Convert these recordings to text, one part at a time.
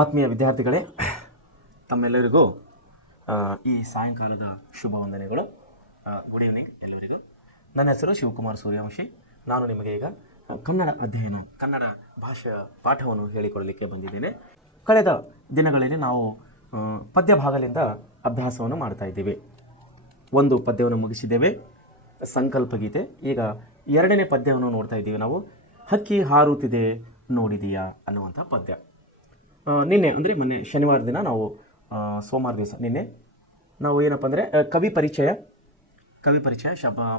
ಆತ್ಮೀಯ ವಿದ್ಯಾರ್ಥಿಗಳೇ, ತಮ್ಮೆಲ್ಲರಿಗೂ ಈ ಸಾಯಂಕಾಲದ ಶುಭ ವಂದನೆಗಳು. ಗುಡ್ ಈವ್ನಿಂಗ್ ಎಲ್ಲರಿಗೂ. ನನ್ನ ಹೆಸರು ಶಿವಕುಮಾರ್ ಸೂರ್ಯವಂಶಿ. ನಾನು ನಿಮಗೆ ಈಗ ಕನ್ನಡ ಭಾಷೆಯ ಪಾಠವನ್ನು ಹೇಳಿಕೊಡಲಿಕ್ಕೆ ಬಂದಿದ್ದೇನೆ. ಕಳೆದ ದಿನಗಳಲ್ಲಿ ನಾವು ಪದ್ಯ ಭಾಗದಿಂದ ಅಭ್ಯಾಸವನ್ನು ಮಾಡ್ತಾ ಇದ್ದೇವೆ. ಒಂದು ಪದ್ಯವನ್ನು ಮುಗಿಸಿದ್ದೇವೆ, ಸಂಕಲ್ಪ ಗೀತೆ. ಈಗ ಎರಡನೇ ಪದ್ಯವನ್ನು ನೋಡ್ತಾ ಇದ್ದೀವಿ ನಾವು. ಹಕ್ಕಿ ಹಾರುತ್ತಿದೆ ನೋಡಿದೀಯಾ ಅನ್ನುವಂಥ ಪದ್ಯ. ನಿನ್ನೆ ಅಂದರೆ ಮೊನ್ನೆ ಶನಿವಾರ ದಿನ ನಾವು ಸೋಮವಾರ ದಿವಸ ನಿನ್ನೆ ನಾವು ಏನಪ್ಪ ಅಂದರೆ ಕವಿ ಪರಿಚಯ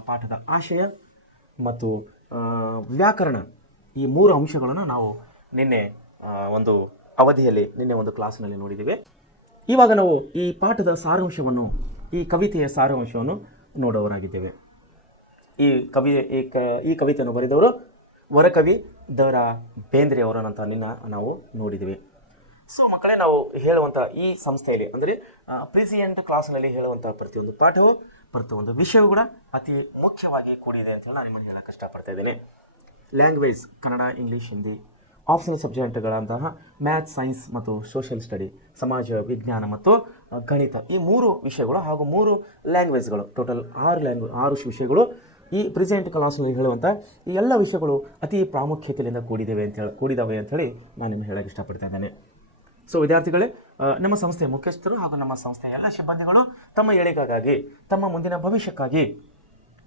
ಪಾಠದ ಆಶಯ ಮತ್ತು ವ್ಯಾಕರಣ, ಈ ಮೂರು ಅಂಶಗಳನ್ನು ನಾವು ನಿನ್ನೆ ಒಂದು ಅವಧಿಯಲ್ಲಿ ಒಂದು ಕ್ಲಾಸ್ನಲ್ಲಿ ನೋಡಿದ್ದೀವಿ. ಇವಾಗ ನಾವು ಈ ಪಾಠದ ಸಾರಾಂಶವನ್ನು, ಈ ಕವಿತೆಯ ಸಾರಾಂಶವನ್ನು ನೋಡೋರಾಗಿದ್ದೇವೆ. ಈ ಕವಿತೆಯನ್ನು ಬರೆದವರು ವರಕವಿ ದ.ರಾ. ಬೇಂದ್ರೆ ಅವರನ್ನಂತ ನಾವು ನೋಡಿದ್ದೀವಿ. ಸೊ ಮಕ್ಕಳೇ, ನಾವು ಹೇಳುವಂಥ ಈ ಸಂಸ್ಥೆಯಲ್ಲಿ ಅಂದರೆ ಪ್ರಿಸಿಯೆಂಟ್ ಕ್ಲಾಸ್ನಲ್ಲಿ ಹೇಳುವಂಥ ಪ್ರತಿಯೊಂದು ಪಾಠವು ಪ್ರತಿಯೊಂದು ವಿಷಯವು ಕೂಡ ಅತಿ ಮುಖ್ಯವಾಗಿ ಕೂಡಿದೆ ಅಂತ ನಾನು ನಿಮ್ಮನ್ನು ಹೇಳಕ್ಕೆ ಇಷ್ಟಪಡ್ತಾ ಇದ್ದೇನೆ. Language Kannada, English, Hindi, optional ಸಬ್ಜೆಕ್ಟ್ಗಳಂತಹ ಮ್ಯಾಥ್ಸ್, ಸೈನ್ಸ್ ಮತ್ತು ಸೋಷಿಯಲ್ ಸ್ಟಡಿ, ಸಮಾಜ ವಿಜ್ಞಾನ ಮತ್ತು ಗಣಿತ, ಈ ಮೂರು ವಿಷಯಗಳು ಹಾಗೂ ಮೂರು ಲ್ಯಾಂಗ್ವೇಜ್ಗಳು, ಟೋಟಲ್ 6 ವಿಷಯಗಳು ಈ ಪ್ರೆಸೆಂಟ್ ಕ್ಲಾಸ್ನಲ್ಲಿ ಹೇಳುವಂಥ ಈ ಎಲ್ಲ ವಿಷಯಗಳು ಅತಿ ಪ್ರಾಮುಖ್ಯತೆಯಿಂದ ಕೂಡಿದಾವೆ ಅಂಥೇಳಿ ನಾನು ನಿಮಗೆ ಹೇಳಕ್ಕೆ ಇಷ್ಟಪಡ್ತಾ ಇದ್ದೇನೆ. ಸೊ ವಿದ್ಯಾರ್ಥಿಗಳೇ, ನಮ್ಮ ಸಂಸ್ಥೆಯ ಮುಖ್ಯಸ್ಥರು ಹಾಗೂ ನಮ್ಮ ಸಂಸ್ಥೆಯ ಎಲ್ಲ ಸಿಬ್ಬಂದಿಗಳು ತಮ್ಮ ಏಳಿಗೆಗಾಗಿ, ತಮ್ಮ ಮುಂದಿನ ಭವಿಷ್ಯಕ್ಕಾಗಿ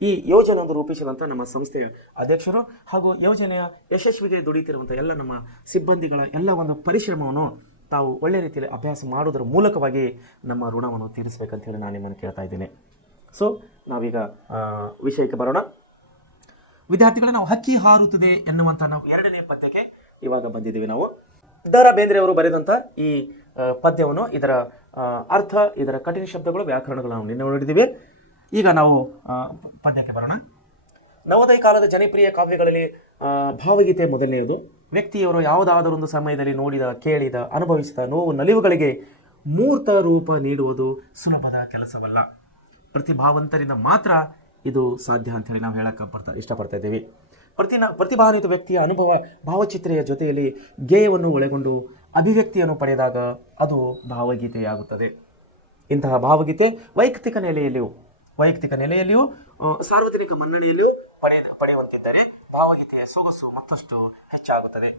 ಈ ಯೋಜನೆಯನ್ನು ರೂಪಿಸಿದಂಥ ನಮ್ಮ ಸಂಸ್ಥೆಯ ಅಧ್ಯಕ್ಷರು ಹಾಗೂ ಯೋಜನೆಯ ಯಶಸ್ವಿಗೆ ದುಡಿತಿರುವಂಥ ಎಲ್ಲ ನಮ್ಮ ಸಿಬ್ಬಂದಿಗಳ ಎಲ್ಲ ಒಂದು ಪರಿಶ್ರಮವನ್ನು ತಾವು ಒಳ್ಳೆ ರೀತಿಯಲ್ಲಿ ಅಭ್ಯಾಸ ಮಾಡೋದ್ರ ಮೂಲಕವಾಗಿ ನಮ್ಮ ಋಣವನ್ನು ತೀರಿಸಬೇಕಂತ ಹೇಳಿ ನಾನು ನಿಮ್ಮನ್ನು ಕೇಳ್ತಾ ಇದ್ದೇನೆ. ಸೊ ನಾವೀಗ ವಿಷಯಕ್ಕೆ ಬರೋಣ. ವಿದ್ಯಾರ್ಥಿಗಳೇ, ನಾವು ಹಕ್ಕಿ ಹಾರುತ್ತದೆ ಎನ್ನುವಂಥ ನಾವು ಎರಡನೇ ಪದ್ಯಕ್ಕೆ ಇವಾಗ ಬಂದಿದ್ದೀವಿ. ನಾವು ದ.ರಾ. ಬೇಂದ್ರೆ ಅವರು ಬರೆದಂಥ ಈ ಪದ್ಯವನ್ನು, ಇದರ ಅರ್ಥ, ಇದರ ಕಠಿಣ ಶಬ್ದಗಳು, ವ್ಯಾಕರಣಗಳು ನಾವು ನಿನ್ನೆ ನೋಡಿದ್ದೀವಿ. ಈಗ ನಾವು ಪದ್ಯಕ್ಕೆ ಬರೋಣ. ನವೋದಯ ಕಾಲದ ಜನಪ್ರಿಯ ಕಾವ್ಯಗಳಲ್ಲಿ ಭಾವಗೀತೆ ಮೊದಲನೆಯದು. ವ್ಯಕ್ತಿಯವರು ಯಾವುದಾದರೊಂದು ಸಮಯದಲ್ಲಿ ನೋಡಿದ, ಕೇಳಿದ, ಅನುಭವಿಸಿದ ನೋವು ನಲಿವುಗಳಿಗೆ ಮೂರ್ತ ರೂಪ ನೀಡುವುದು ಸುಲಭದ ಕೆಲಸವಲ್ಲ. ಪ್ರತಿಭಾವಂತರಿಂದ ಮಾತ್ರ ಇದು ಸಾಧ್ಯ ಅಂತ ಹೇಳಿ ನಾವು ಹೇಳಕ್ಕೆ ಇಷ್ಟಪಡ್ತಾ ಇದ್ದೀವಿ. ಪ್ರತಿಭಾನ್ವಿತ ವ್ಯಕ್ತಿಯ ಅನುಭವ ಭಾವಚಿತ್ರೆಯ ಜೊತೆಯಲ್ಲಿ ಗೇಯವನ್ನು ಒಳಗೊಂಡು ಅಭಿವ್ಯಕ್ತಿಯನ್ನು ಪಡೆದಾಗ ಅದು ಭಾವಗೀತೆಯಾಗುತ್ತದೆ. ಇಂತಹ ಭಾವಗೀತೆ ವೈಯಕ್ತಿಕ ನೆಲೆಯಲ್ಲಿಯೂ ಸಾರ್ವಜನಿಕ ಮನ್ನಣೆಯಲ್ಲಿಯೂ ಪಡೆಯುವಂತಿದ್ದರೆ ಭಾವಗೀತೆಯ ಸೊಗಸು ಮತ್ತಷ್ಟು ಹೆಚ್ಚಾಗುತ್ತದೆ.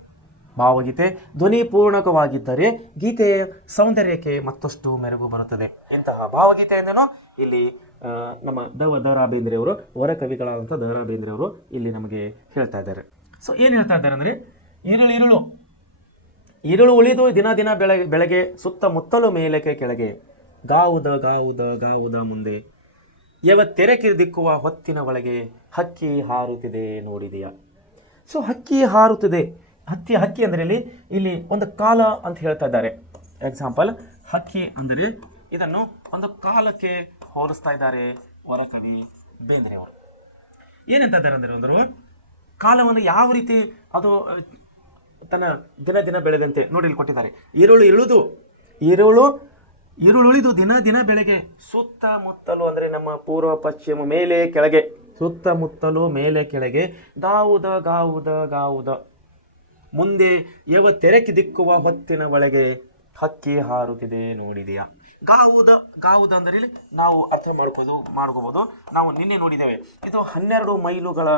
ಭಾವಗೀತೆ ಧ್ವನಿಪೂರ್ಣಕವಾಗಿದ್ದರೆ ಗೀತೆಯ ಸೌಂದರ್ಯಕ್ಕೆ ಮತ್ತಷ್ಟು ಮೆರುಗು ಬರುತ್ತದೆ. ಇಂತಹ ಭಾವಗೀತೆಯಿಂದನೂ ಇಲ್ಲಿ ನಮ್ಮ ದ.ರಾ. ಬೇಂದ್ರೆ ಅವರು, ವರಕವಿಗಳಾದಂಥ ದ.ರಾ. ಬೇಂದ್ರೆ ಅವರು ಇಲ್ಲಿ ನಮಗೆ ಹೇಳ್ತಾ ಇದ್ದಾರೆ. ಸೊ ಏನು ಹೇಳ್ತಾ ಇದ್ದಾರೆ ಅಂದರೆ, ಇರುಳು ಉಳಿದು ದಿನ ಬೆಳಗ್ಗೆ ಸುತ್ತಮುತ್ತಲು ಮೇಲಕ್ಕೆ ಕೆಳಗೆ ಗಾವುದ ಮುಂದೆ ತೆರಕಿ ದಿಕ್ಕುವ ಹೊತ್ತಿನ ಒಳಗೆ ಹಕ್ಕಿ ಹಾರುತ್ತಿದೆ ನೋಡಿದೆಯಾ. ಸೊ ಹಕ್ಕಿ ಹಾರುತ್ತಿದೆ, ಹಕ್ಕಿ ಅಂದರೆ ಇಲ್ಲಿ ಒಂದು ಕಾಲ ಅಂತ ಹೇಳ್ತಾ ಇದ್ದಾರೆ. ಎಕ್ಸಾಂಪಲ್, ಹಕ್ಕಿ ಅಂದರೆ ಇದನ್ನು ಒಂದು ಕಾಲಕ್ಕೆ ಹೋಲಿಸ್ತಾ ಇದ್ದಾರೆ ವರಕವಿ ಬೇಂದ್ರೆ ಅವರು. ಏನಂತ ಇದ್ದಾರೆ ಅಂದರೆ, ಒಂದು ಕಾಲವನ್ನು ಯಾವ ರೀತಿ ಅದು ತನ್ನ ದಿನ ಬೆಳೆದಂತೆ ನೋಡಿ ಇಲ್ಲಿ ಕೊಟ್ಟಿದ್ದಾರೆ. ಇರುಳುಳಿದು ದಿನ ಬೆಳಗ್ಗೆ ಸುತ್ತಮುತ್ತಲು ಅಂದರೆ ನಮ್ಮ ಪೂರ್ವ ಪಶ್ಚಿಮ ಮೇಲೆ ಕೆಳಗೆ, ಸುತ್ತಮುತ್ತಲು ಮೇಲೆ ಕೆಳಗೆ ಗಾವುದ ಮುಂದೆ ತೆರಕಿ ದಿಕ್ಕುವ ಹೊತ್ತಿನ ಒಳಗೆ ಹಕ್ಕಿ ಹಾರುತ್ತಿದೆ ನೋಡಿದೆಯಾ. ಗಾವುದ ಅಂದರೆ ಇಲ್ಲಿ ನಾವು ಅರ್ಥ ಮಾಡ್ಕೋಬಹುದು. ನಾವು ನಿನ್ನೆ ನೋಡಿದ್ದೇವೆ, ಇದು 12 ಮೈಲುಗಳ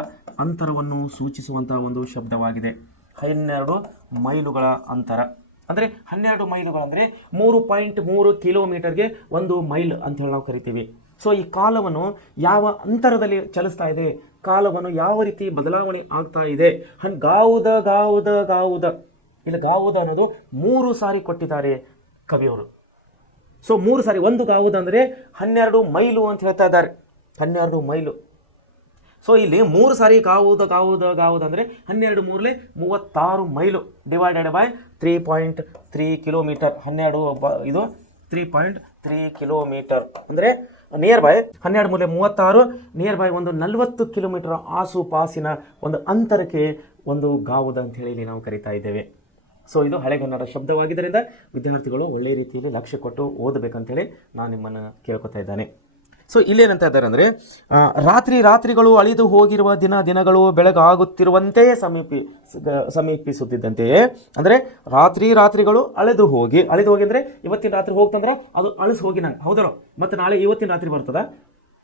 ಅಂತರವನ್ನು ಸೂಚಿಸುವಂತಹ ಒಂದು ಶಬ್ದವಾಗಿದೆ. 12 ಮೈಲುಗಳ ಅಂತರ ಅಂದರೆ 12 ಮೈಲುಗಳಂದರೆ 3.3 ಕಿಲೋಮೀಟರ್ಗೆ 1 ಮೈಲ್ ಅಂತ ಹೇಳಿ ನಾವು ಕರಿತೀವಿ. ಸೊ ಈ ಕಾಲವನ್ನು ಯಾವ ಅಂತರದಲ್ಲಿ ಚಲಿಸ್ತಾ ಇದೆ, ಕಾಲವನ್ನು ಯಾವ ರೀತಿ ಬದಲಾವಣೆ ಆಗ್ತಾ ಇದೆ. ಗಾವುದ ಇಲ್ಲಿ ಗಾವುದ ಅನ್ನೋದು 3 ಸಾರಿ ಕೊಟ್ಟಿದ್ದಾರೆ ಕವಿಯವರು. ಸೊ 3 ಸಾರಿ, ಒಂದು ಗಾವುದ ಅಂದರೆ 12 ಮೈಲು ಅಂತ ಹೇಳ್ತಾ ಇದ್ದಾರೆ, 12 ಮೈಲು. ಸೊ ಇಲ್ಲಿ 3 ಸಾರಿ ಗಾವುದ ಅಂದರೆ 12 ಮೂರಲೆ 36 mile divided by 3.3 kilometre. 12 3.3 kilometre ಅಂದರೆ ನಿಯರ್ ಬೈ 12 ಮೂರಲೆ 36, ನಿಯರ್ ಬೈ ಒಂದು 40 ಕಿಲೋಮೀಟರ್ ಆಸುಪಾಸಿನ ಒಂದು ಅಂತರಕ್ಕೆ ಒಂದು ಗಾವುದ ಅಂತ ಹೇಳಿ ನಾವು ಕರಿತಾ ಇದ್ದೇವೆ. ಸೊ ಇದು ಹಳೆಗನ್ನಡ ಶಬ್ದವಾಗಿದ್ದರಿಂದ ವಿದ್ಯಾರ್ಥಿಗಳು ಒಳ್ಳೆಯ ರೀತಿಯಲ್ಲಿ ಲಕ್ಷ್ಯ ಕೊಟ್ಟು ಓದಬೇಕಂತೇಳಿ ನಾನು ನಿಮ್ಮನ್ನು ಕೇಳ್ಕೊತಾ ಇದ್ದೇನೆ. ಸೊ ಇಲ್ಲೇನಂತ ಇದ್ದಾರೆ ಅಂದರೆ ರಾತ್ರಿಗಳು ಅಳಿದು ಹೋಗಿರುವ ದಿನಗಳು ಬೆಳಗಾಗುತ್ತಿರುವಂತೆಯೇ ಸಮೀಪಿಸುತ್ತಿದ್ದಂತೆಯೇ, ಅಂದರೆ ರಾತ್ರಿಗಳು ಅಳಿದು ಹೋಗಿ ಅಂದರೆ ಇವತ್ತಿನ ರಾತ್ರಿ ಹೋಗ್ತಂದ್ರೆ ಅದು ಅಳಿಸಿ ಹೋಗಿ ನಂಗೆ ಹೌದಲ್ಲ, ಮತ್ತು ನಾಳೆ ಇವತ್ತಿನ ರಾತ್ರಿ ಬರ್ತದ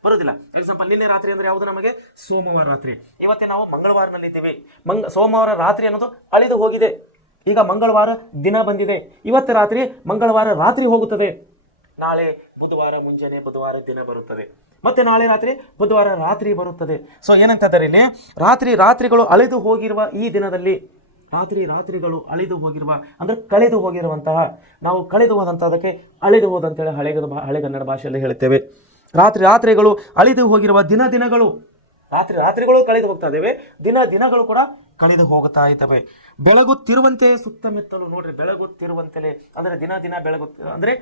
ಬರೋದಿಲ್ಲ. ಎಕ್ಸಾಂಪಲ್, ನಿನ್ನೆ ರಾತ್ರಿ ಅಂದರೆ ಯಾವುದು ನಮಗೆ? ಸೋಮವಾರ ರಾತ್ರಿ. ಇವತ್ತೇ ನಾವು ಮಂಗಳವಾರನಲ್ಲಿದ್ದೀವಿ. ಸೋಮವಾರ ರಾತ್ರಿ ಅನ್ನೋದು ಅಳಿದು ಹೋಗಿದೆ. ಈಗ ಮಂಗಳವಾರ ದಿನ ಬಂದಿದೆ. ಇವತ್ತು ರಾತ್ರಿ ಮಂಗಳವಾರ ರಾತ್ರಿ ಹೋಗುತ್ತದೆ. ನಾಳೆ ಬುಧವಾರ ಮುಂಜಾನೆ ಬುಧವಾರ ದಿನ ಬರುತ್ತದೆ. ಮತ್ತೆ ನಾಳೆ ರಾತ್ರಿ ಬುಧವಾರ ರಾತ್ರಿ ಬರುತ್ತದೆ. ಸೊ ಏನಂತ ಇದ್ದಾರೆ ಇಲ್ಲಿ? ರಾತ್ರಿಗಳು ಅಳಿದು ಹೋಗಿರುವ ಈ ದಿನದಲ್ಲಿ, ರಾತ್ರಿಗಳು ಅಳಿದು ಹೋಗಿರುವ ಅಂದರೆ ಕಳೆದು ಹೋಗಿರುವಂತಹ, ನಾವು ಕಳೆದು ಹೋದಂಥದಕ್ಕೆ ಅಳಿದು ಹೋದಂತೇಳಿ ಹಳೆಗನ್ನಡ ಭಾಷೆಯಲ್ಲಿ ಹೇಳುತ್ತೇವೆ. ರಾತ್ರಿಗಳು ಅಳಿದು ಹೋಗಿರುವ ದಿನಗಳು, ರಾತ್ರಿಗಳು ಕಳೆದು ಹೋಗ್ತಾ ಇದ್ದೇವೆ, ದಿನಗಳು ಕೂಡ ಕಳೆದು ಹೋಗ್ತಾ ಇದ್ದಾವೆ. ಬೆಳಗುತ್ತಿರುವಂತೆ ಸುತ್ತಮುತ್ತಲು ನೋಡ್ರಿ, ಬೆಳಗುತ್ತಿರುವಂತೆಲೇ ಅಂದರೆ ದಿನ ಅಂದರೆ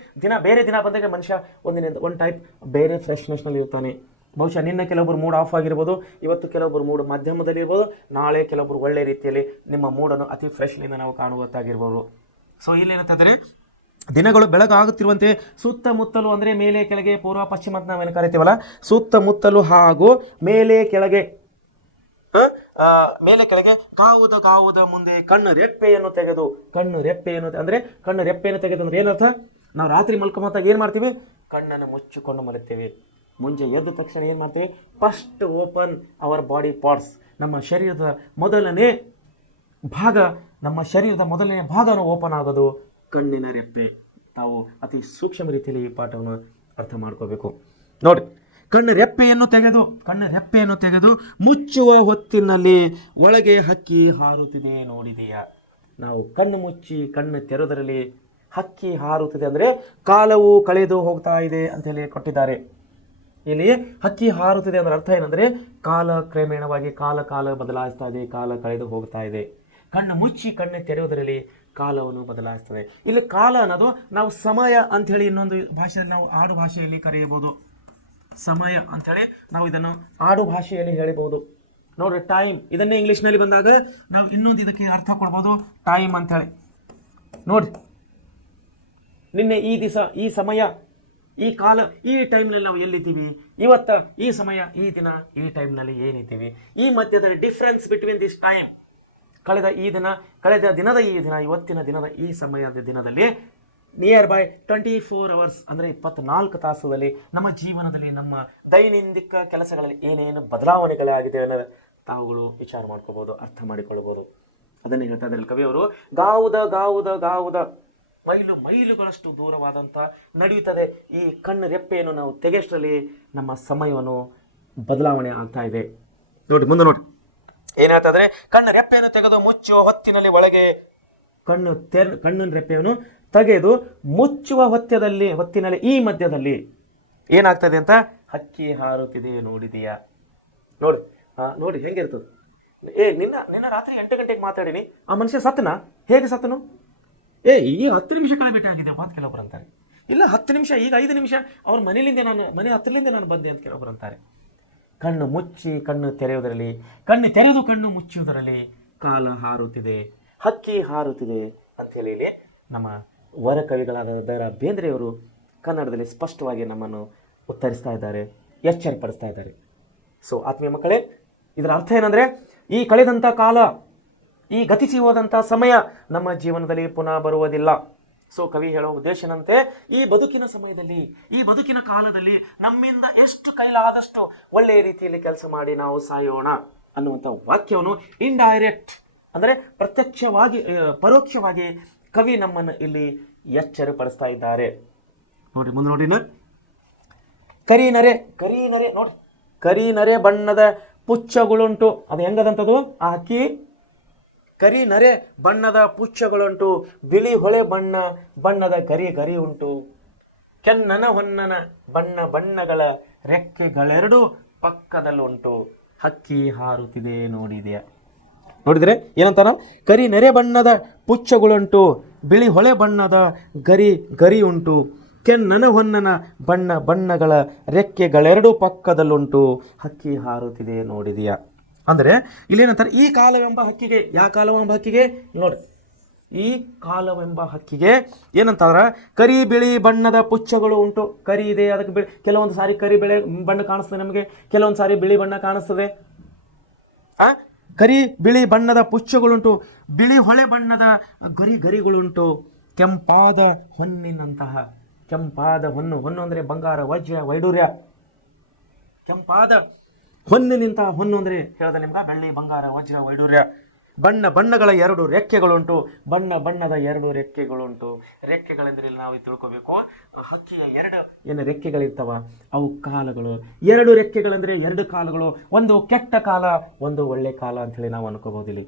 ಬೇರೆ ದಿನ ಬಂದಾಗ ಮನುಷ್ಯ ಒಂದು ಟೈಪ್ ಬೇರೆ ಫ್ರೆಶ್ನೆಸ್ನಲ್ಲಿ ಇರ್ತಾನೆ. ಬಹುಶಃ ನಿನ್ನೆ ಕೆಲವೊಬ್ಬರು ಮೂಡ್ ಆಫ್ ಆಗಿರ್ಬೋದು, ಇವತ್ತು ಕೆಲವೊಬ್ಬರು ಮೂಡ್ ಮಧ್ಯಮದಲ್ಲಿ ಇರ್ಬೋದು, ನಾಳೆ ಕೆಲವೊಬ್ಬರು ಒಳ್ಳೆ ರೀತಿಯಲ್ಲಿ ನಿಮ್ಮ ಮೂಡನ್ನು ಅತಿ ಫ್ರೆಶ್ನಿಂದ ನಾವು ಕಾಣುವಂತಾಗಿರ್ಬೋದು. ಸೊ ಇಲ್ಲಿ ಏನಂತಂದರೆ ದಿನಗಳು ಬೆಳಗಾಗುತ್ತಿರುವಂತೆ ಸುತ್ತಮುತ್ತಲು ಅಂದರೆ ಮೇಲೆ ಕೆಳಗೆ ಪೂರ್ವ ಪಶ್ಚಿಮ ಅಂತ ನಾವೇನು ಕರಿತೀವಲ್ಲ, ಸುತ್ತಮುತ್ತಲು ಹಾಗೂ ಮೇಲೆ ಕೆಳಗೆ ಕಾವುದ ಮುಂದೆ ಕಣ್ಣು ರೆಪ್ಪೆಯನ್ನು ತೆಗೆದು ಅಂದ್ರೆ ಏನರ್ಥ? ನಾವು ರಾತ್ರಿ ಮಲ್ಕೊಂಬತ್ತಾಗ ಏನು ಮಾಡ್ತೀವಿ? ಕಣ್ಣನ್ನು ಮುಚ್ಚಿಕೊಂಡು ಮಲಗ್ತೇವೆ. ಮುಂಜೆ ಎದ್ದ ತಕ್ಷಣ ಏನು ಮಾಡ್ತೀವಿ? First open our body parts. ನಮ್ಮ ಶರೀರದ ಮೊದಲನೇ ಭಾಗವನ್ನು ಓಪನ್ ಆಗೋದು ಕಣ್ಣಿನ ರೆಪ್ಪೆ. ತಾವು ಅತಿ ಸೂಕ್ಷ್ಮ ರೀತಿಯಲ್ಲಿ ಈ ಪಾಠವನ್ನು ಅರ್ಥ ಮಾಡ್ಕೋಬೇಕು. ನೋಡಿ, ಕಣ್ಣು ರೆಪ್ಪೆಯನ್ನು ತೆಗೆದು ಮುಚ್ಚುವ ಹೊತ್ತಿನಲ್ಲಿ ಒಳಗೆ ಹಕ್ಕಿ ಹಾರುತ್ತಿದೆ ನೋಡಿದೆಯಾ? ನಾವು ಕಣ್ಣು ಮುಚ್ಚಿ ಕಣ್ಣು ತೆರೆದರಲ್ಲಿ ಹಕ್ಕಿ ಹಾರುತ್ತಿದೆ ಅಂದರೆ ಕಾಲವು ಕಳೆದು ಹೋಗ್ತಾ ಇದೆ ಅಂತ ಹೇಳಿ ಕೊಟ್ಟಿದ್ದಾರೆ. ಇಲ್ಲಿ ಹಕ್ಕಿ ಹಾರುತ್ತಿದೆ ಅಂದ್ರೆ ಅರ್ಥ ಏನಂದ್ರೆ ಕಾಲ ಕ್ರಮೇಣವಾಗಿ ಕಾಲ ಬದಲಾಯಿಸ್ತಾ ಇದೆ, ಕಾಲ ಕಳೆದು ಹೋಗ್ತಾ ಇದೆ. ಕಣ್ಣು ಮುಚ್ಚಿ ಕಣ್ಣು ತೆರೆಯುವುದರಲ್ಲಿ ಕಾಲವನ್ನು ಬದಲಾಯಿಸ್ತದೆ. ಇಲ್ಲಿ ಕಾಲ ಅನ್ನೋದು ನಾವು ಸಮಯ ಅಂಥೇಳಿ ಇನ್ನೊಂದು ಭಾಷೆಯಲ್ಲಿ ನಾವು ಆಡು ಭಾಷೆಯಲ್ಲಿ ಕರೆಯಬಹುದು. ಸಮಯ ಅಂಥೇಳಿ ನಾವು ಇದನ್ನು ಆಡು ಭಾಷೆಯಲ್ಲಿ ಹೇಳಬಹುದು. ನೋಡ್ರಿ, ಟೈಮ್ ಇದನ್ನೇ ಇಂಗ್ಲೀಷ್ನಲ್ಲಿ ಬಂದಾಗ ನಾವು ಇನ್ನೊಂದು ಇದಕ್ಕೆ ಅರ್ಥ ಕೊಡ್ಬೋದು, ಟೈಮ್ ಅಂಥೇಳಿ. ನೋಡ್ರಿ, ನಿನ್ನೆ ಈ ದಿವಸ, ಈ ಸಮಯ, ಈ ಕಾಲ, ಈ ಟೈಮ್ನಲ್ಲಿ ನಾವು ಎಲ್ಲಿದ್ದೀವಿ, ಇವತ್ತ ಈ ಸಮಯ, ಈ ದಿನ, ಈ ಟೈಮ್ನಲ್ಲಿ ಏನಿದ್ದೀವಿ, ಈ ಮಧ್ಯದಲ್ಲಿ ಡಿಫ್ರೆನ್ಸ್ ಬಿಟ್ವೀನ್ ದಿಸ್ ಟೈಮ್, ಕಳೆದ ದಿನದ ಈ ದಿನ, ಇವತ್ತಿನ ದಿನದ ಈ ಸಮಯದ ದಿನದಲ್ಲಿ ನಿಯರ್ ಬೈ 24 hours ಅಂದರೆ 24 ತಾಸದಲ್ಲಿ ನಮ್ಮ ಜೀವನದಲ್ಲಿ, ನಮ್ಮ ದೈನಂದಿನ ಕೆಲಸಗಳಲ್ಲಿ ಏನೇನು ಬದಲಾವಣೆಗಳಾಗಿದೆ ಅನ್ನೋದು ತಾವುಗಳು ವಿಚಾರ ಮಾಡ್ಕೋಬಹುದು, ಅರ್ಥ ಮಾಡಿಕೊಳ್ಳಬಹುದು. ಅದನ್ನು ಹೇಳ್ತಾ ಇದ್ದಾರೆ ಕವಿಯವರು. ಗಾವುದ ಮೈಲುಗಳಷ್ಟು ದೂರವಾದಂಥ ನಡೆಯುತ್ತದೆ. ಈ ಕಣ್ಣು ರೆಪ್ಪೆಯನ್ನು ನಾವು ತೆಗೆಷ್ಟರಲ್ಲಿ ನಮ್ಮ ಸಮಯವನ್ನು ಬದಲಾವಣೆ ಆಗ್ತಾ ಇದೆ. ನೋಡಿ, ಮುಂದೆ ನೋಡಿ ಏನ್ ಹೇಳ್ತಾ ಇದ್ರೆ, ಕಣ್ಣು ರೆಪ್ಪೆಯನ್ನು ತೆಗೆದು ಮುಚ್ಚುವ ಹೊತ್ತಿನಲ್ಲಿ ಒಳಗೆ ಕಣ್ಣಿನ ರೆಪ್ಪೆಯನ್ನು ತೆಗೆದು ಮುಚ್ಚುವ ಹೊತ್ತಿನಲ್ಲಿ ಈ ಮಧ್ಯದಲ್ಲಿ ಏನಾಗ್ತದೆ ಅಂತ? ಹಕ್ಕಿ ಹಾರುತ್ತಿದೆ ನೋಡಿದೆಯಾ? ನೋಡಿ ಹೆಂಗಿರ್ತದೆ. ನಿನ್ನ ರಾತ್ರಿ 8 ಗಂಟೆಗೆ ಮಾತಾಡಿನಿ, ಆ ಮನುಷ್ಯ ಸತ್ತನ? ಹೇಗೆ ಸತ್ತನು? ಈ 10 ನಿಮಿಷ ಕಳೆಬಿಟ್ಟಾಗಿದೆ ಮಾತು ಕೆಲವೊಬ್ರು ಅಂತಾರೆ. ಇಲ್ಲ, 10 ನಿಮಿಷ, ಈಗ 5 ನಿಮಿಷ ಅವ್ರ ಮನೆ ಹತ್ತಿರಲಿಂದ ನಾನು ಬಂದೆ ಅಂತ ಕೆಲವೊಬ್ರು ಅಂತಾರೆ. ಕಣ್ಣು ಮುಚ್ಚಿ ಕಣ್ಣು ತೆರೆಯುವುದರಲ್ಲಿ, ಕಣ್ಣು ತೆರೆದು ಕಣ್ಣು ಮುಚ್ಚುವುದರಲ್ಲಿ ಕಾಲ ಹಾರುತ್ತಿದೆ, ಹಕ್ಕಿ ಹಾರುತ್ತಿದೆ ಅಂಥೇಳಿ ಇಲ್ಲಿ ನಮ್ಮ ವರ ಕವಿಗಳಾದ ದ ರಾ ಬೇಂದ್ರೆಯವರು ಕನ್ನಡದಲ್ಲಿ ಸ್ಪಷ್ಟವಾಗಿ ನಮ್ಮನ್ನು ಉತ್ತರಿಸ್ತಾ ಇದ್ದಾರೆ, ಎಚ್ಚರಪಡಿಸ್ತಾ ಇದ್ದಾರೆ. ಸೊ ಆತ್ಮೀಯ ಮಕ್ಕಳೇ, ಇದರ ಅರ್ಥ ಏನಂದರೆ, ಈ ಕಳೆದಂಥ ಕಾಲ, ಈ ಗತಿಸಿ ಹೋದಂಥ ಸಮಯ ನಮ್ಮ ಜೀವನದಲ್ಲಿ ಪುನಃ ಬರುವುದಿಲ್ಲ. ಸೊ ಕವಿ ಹೇಳೋ ಉದ್ದೇಶನಂತೆ, ಈ ಬದುಕಿನ ಸಮಯದಲ್ಲಿ, ಈ ಬದುಕಿನ ಕಾಲದಲ್ಲಿ ನಮ್ಮಿಂದ ಎಷ್ಟು ಕೈಲಾದಷ್ಟು ಒಳ್ಳೆಯ ರೀತಿಯಲ್ಲಿ ಕೆಲಸ ಮಾಡಿ ನಾವು ಸಾಯೋಣ ಅನ್ನುವಂಥ ವಾಕ್ಯವನ್ನು ಇಂಡೈರೆಕ್ಟ್ ಅಂದರೆ ಪರೋಕ್ಷವಾಗಿ ಕವಿ ನಮ್ಮನ್ನು ಇಲ್ಲಿ ಎಚ್ಚರಪಡಿಸ್ತಾ ಇದ್ದಾರೆ. ನೋಡಿ, ಮುಂದೆ ನೋಡಿ, ಕರಿನರೆ ನೋಡಿ, ಕರಿನರೆ ಬಣ್ಣದ ಪುಚ್ಚಗಳುಂಟು. ಅದು ಹೆಂಗದಂಥದ್ದು ಆ ಹಕ್ಕಿ? ಕರಿನರೆ ಬಣ್ಣದ ಪುಚ್ಚಗಳುಂಟು, ಬಿಳಿ ಹೊಳೆ ಬಣ್ಣದ ಗರಿ ಉಂಟು, ಕೆನ್ನನ ಹೊನ್ನನ ಬಣ್ಣಗಳ ರೆಕ್ಕೆಗಳೆರಡು ಪಕ್ಕದಲ್ಲುಂಟು, ಹಕ್ಕಿ ಹಾರುತ್ತಿದೆ ನೋಡಿದೆಯಾ? ನೋಡಿದ್ರೆ ಕರಿ ನೆರೆ ಬಣ್ಣದ ಪುಚ್ಚಗಳುಂಟು, ಬಿಳಿ ಹೊಳೆ ಬಣ್ಣದ ಗರಿ ಉಂಟು, ಕೆನ್ನನ ಹೊನ್ನನ ಬಣ್ಣಗಳ ರೆಕ್ಕೆಗಳೆರಡು ಪಕ್ಕದಲ್ಲುಂಟು, ಹಕ್ಕಿ ಹಾರುತ್ತಿದೆ ನೋಡಿದೆಯಾ? ಅಂದರೆ ಇಲ್ಲೇನಂತಾರೆ, ಈ ಕಾಲವೆಂಬ ಹಕ್ಕಿಗೆ, ಯಾವ ಕಾಲವೆಂಬ ಹಕ್ಕಿಗೆ? ನೋಡಿ, ಈ ಕಾಲವೆಂಬ ಹಕ್ಕಿಗೆ ಏನಂತಂದ್ರೆ ಕರಿ ಬಿಳಿ ಬಣ್ಣದ ಪುಚ್ಚಗಳು ಉಂಟು. ಕರಿ ಇದೆ, ಅದಕ್ಕೆ ಕೆಲವೊಂದು ಸಾರಿ ಕರಿ ಬೆಳೆ ಬಣ್ಣ ಕಾಣಿಸ್ತದೆ ನಮಗೆ, ಕೆಲವೊಂದು ಸಾರಿ ಬಿಳಿ ಬಣ್ಣ ಕಾಣಿಸ್ತದೆ. ಕರಿ ಬಿಳಿ ಬಣ್ಣದ ಪುಚ್ಚಗಳುಂಟು, ಬಿಳಿ ಹೊಳೆ ಬಣ್ಣದ ಗರಿಗರಿಗಳುಂಟು, ಕೆಂಪಾದ ಹೊನ್ನಿನಂತಹ, ಕೆಂಪಾದ ಹೊನ್ನು ಅಂದರೆ ಬಂಗಾರ, ವಜ್ರ, ವೈಡೂರ್ಯ. ಕೆಂಪಾದ ಹೊನ್ನಿನಂತಹ ಹೊನ್ನು ಅಂದರೆ ಹೇಳ್ದೆ ನಿಮ್ಗೆ ಬೆಳ್ಳಿ, ಬಂಗಾರ, ವಜ್ರ, ವೈಡೂರ್ಯ. ಬಣ್ಣಗಳ 2 ರೆಕ್ಕೆಗಳುಂಟು, ಬಣ್ಣದ 2 ರೆಕ್ಕೆಗಳುಂಟು. ರೆಕ್ಕೆಗಳೆಂದ್ರೆ ನಾವು ತಿಳ್ಕೋಬೇಕು, ಹಕ್ಕಿಯ 2 ಏನು ರೆಕ್ಕೆಗಳಿರ್ತಾವ ಅವು ಕಾಲಗಳು. 2 ರೆಕ್ಕೆಗಳಂದ್ರೆ 2 ಕಾಲಗಳು, ಒಂದು ಕೆಟ್ಟ ಕಾಲ, ಒಂದು ಒಳ್ಳೆ ಕಾಲ ಅಂಥೇಳಿ ನಾವು ಅನ್ಕೋಬಹುದು. ಇಲ್ಲಿ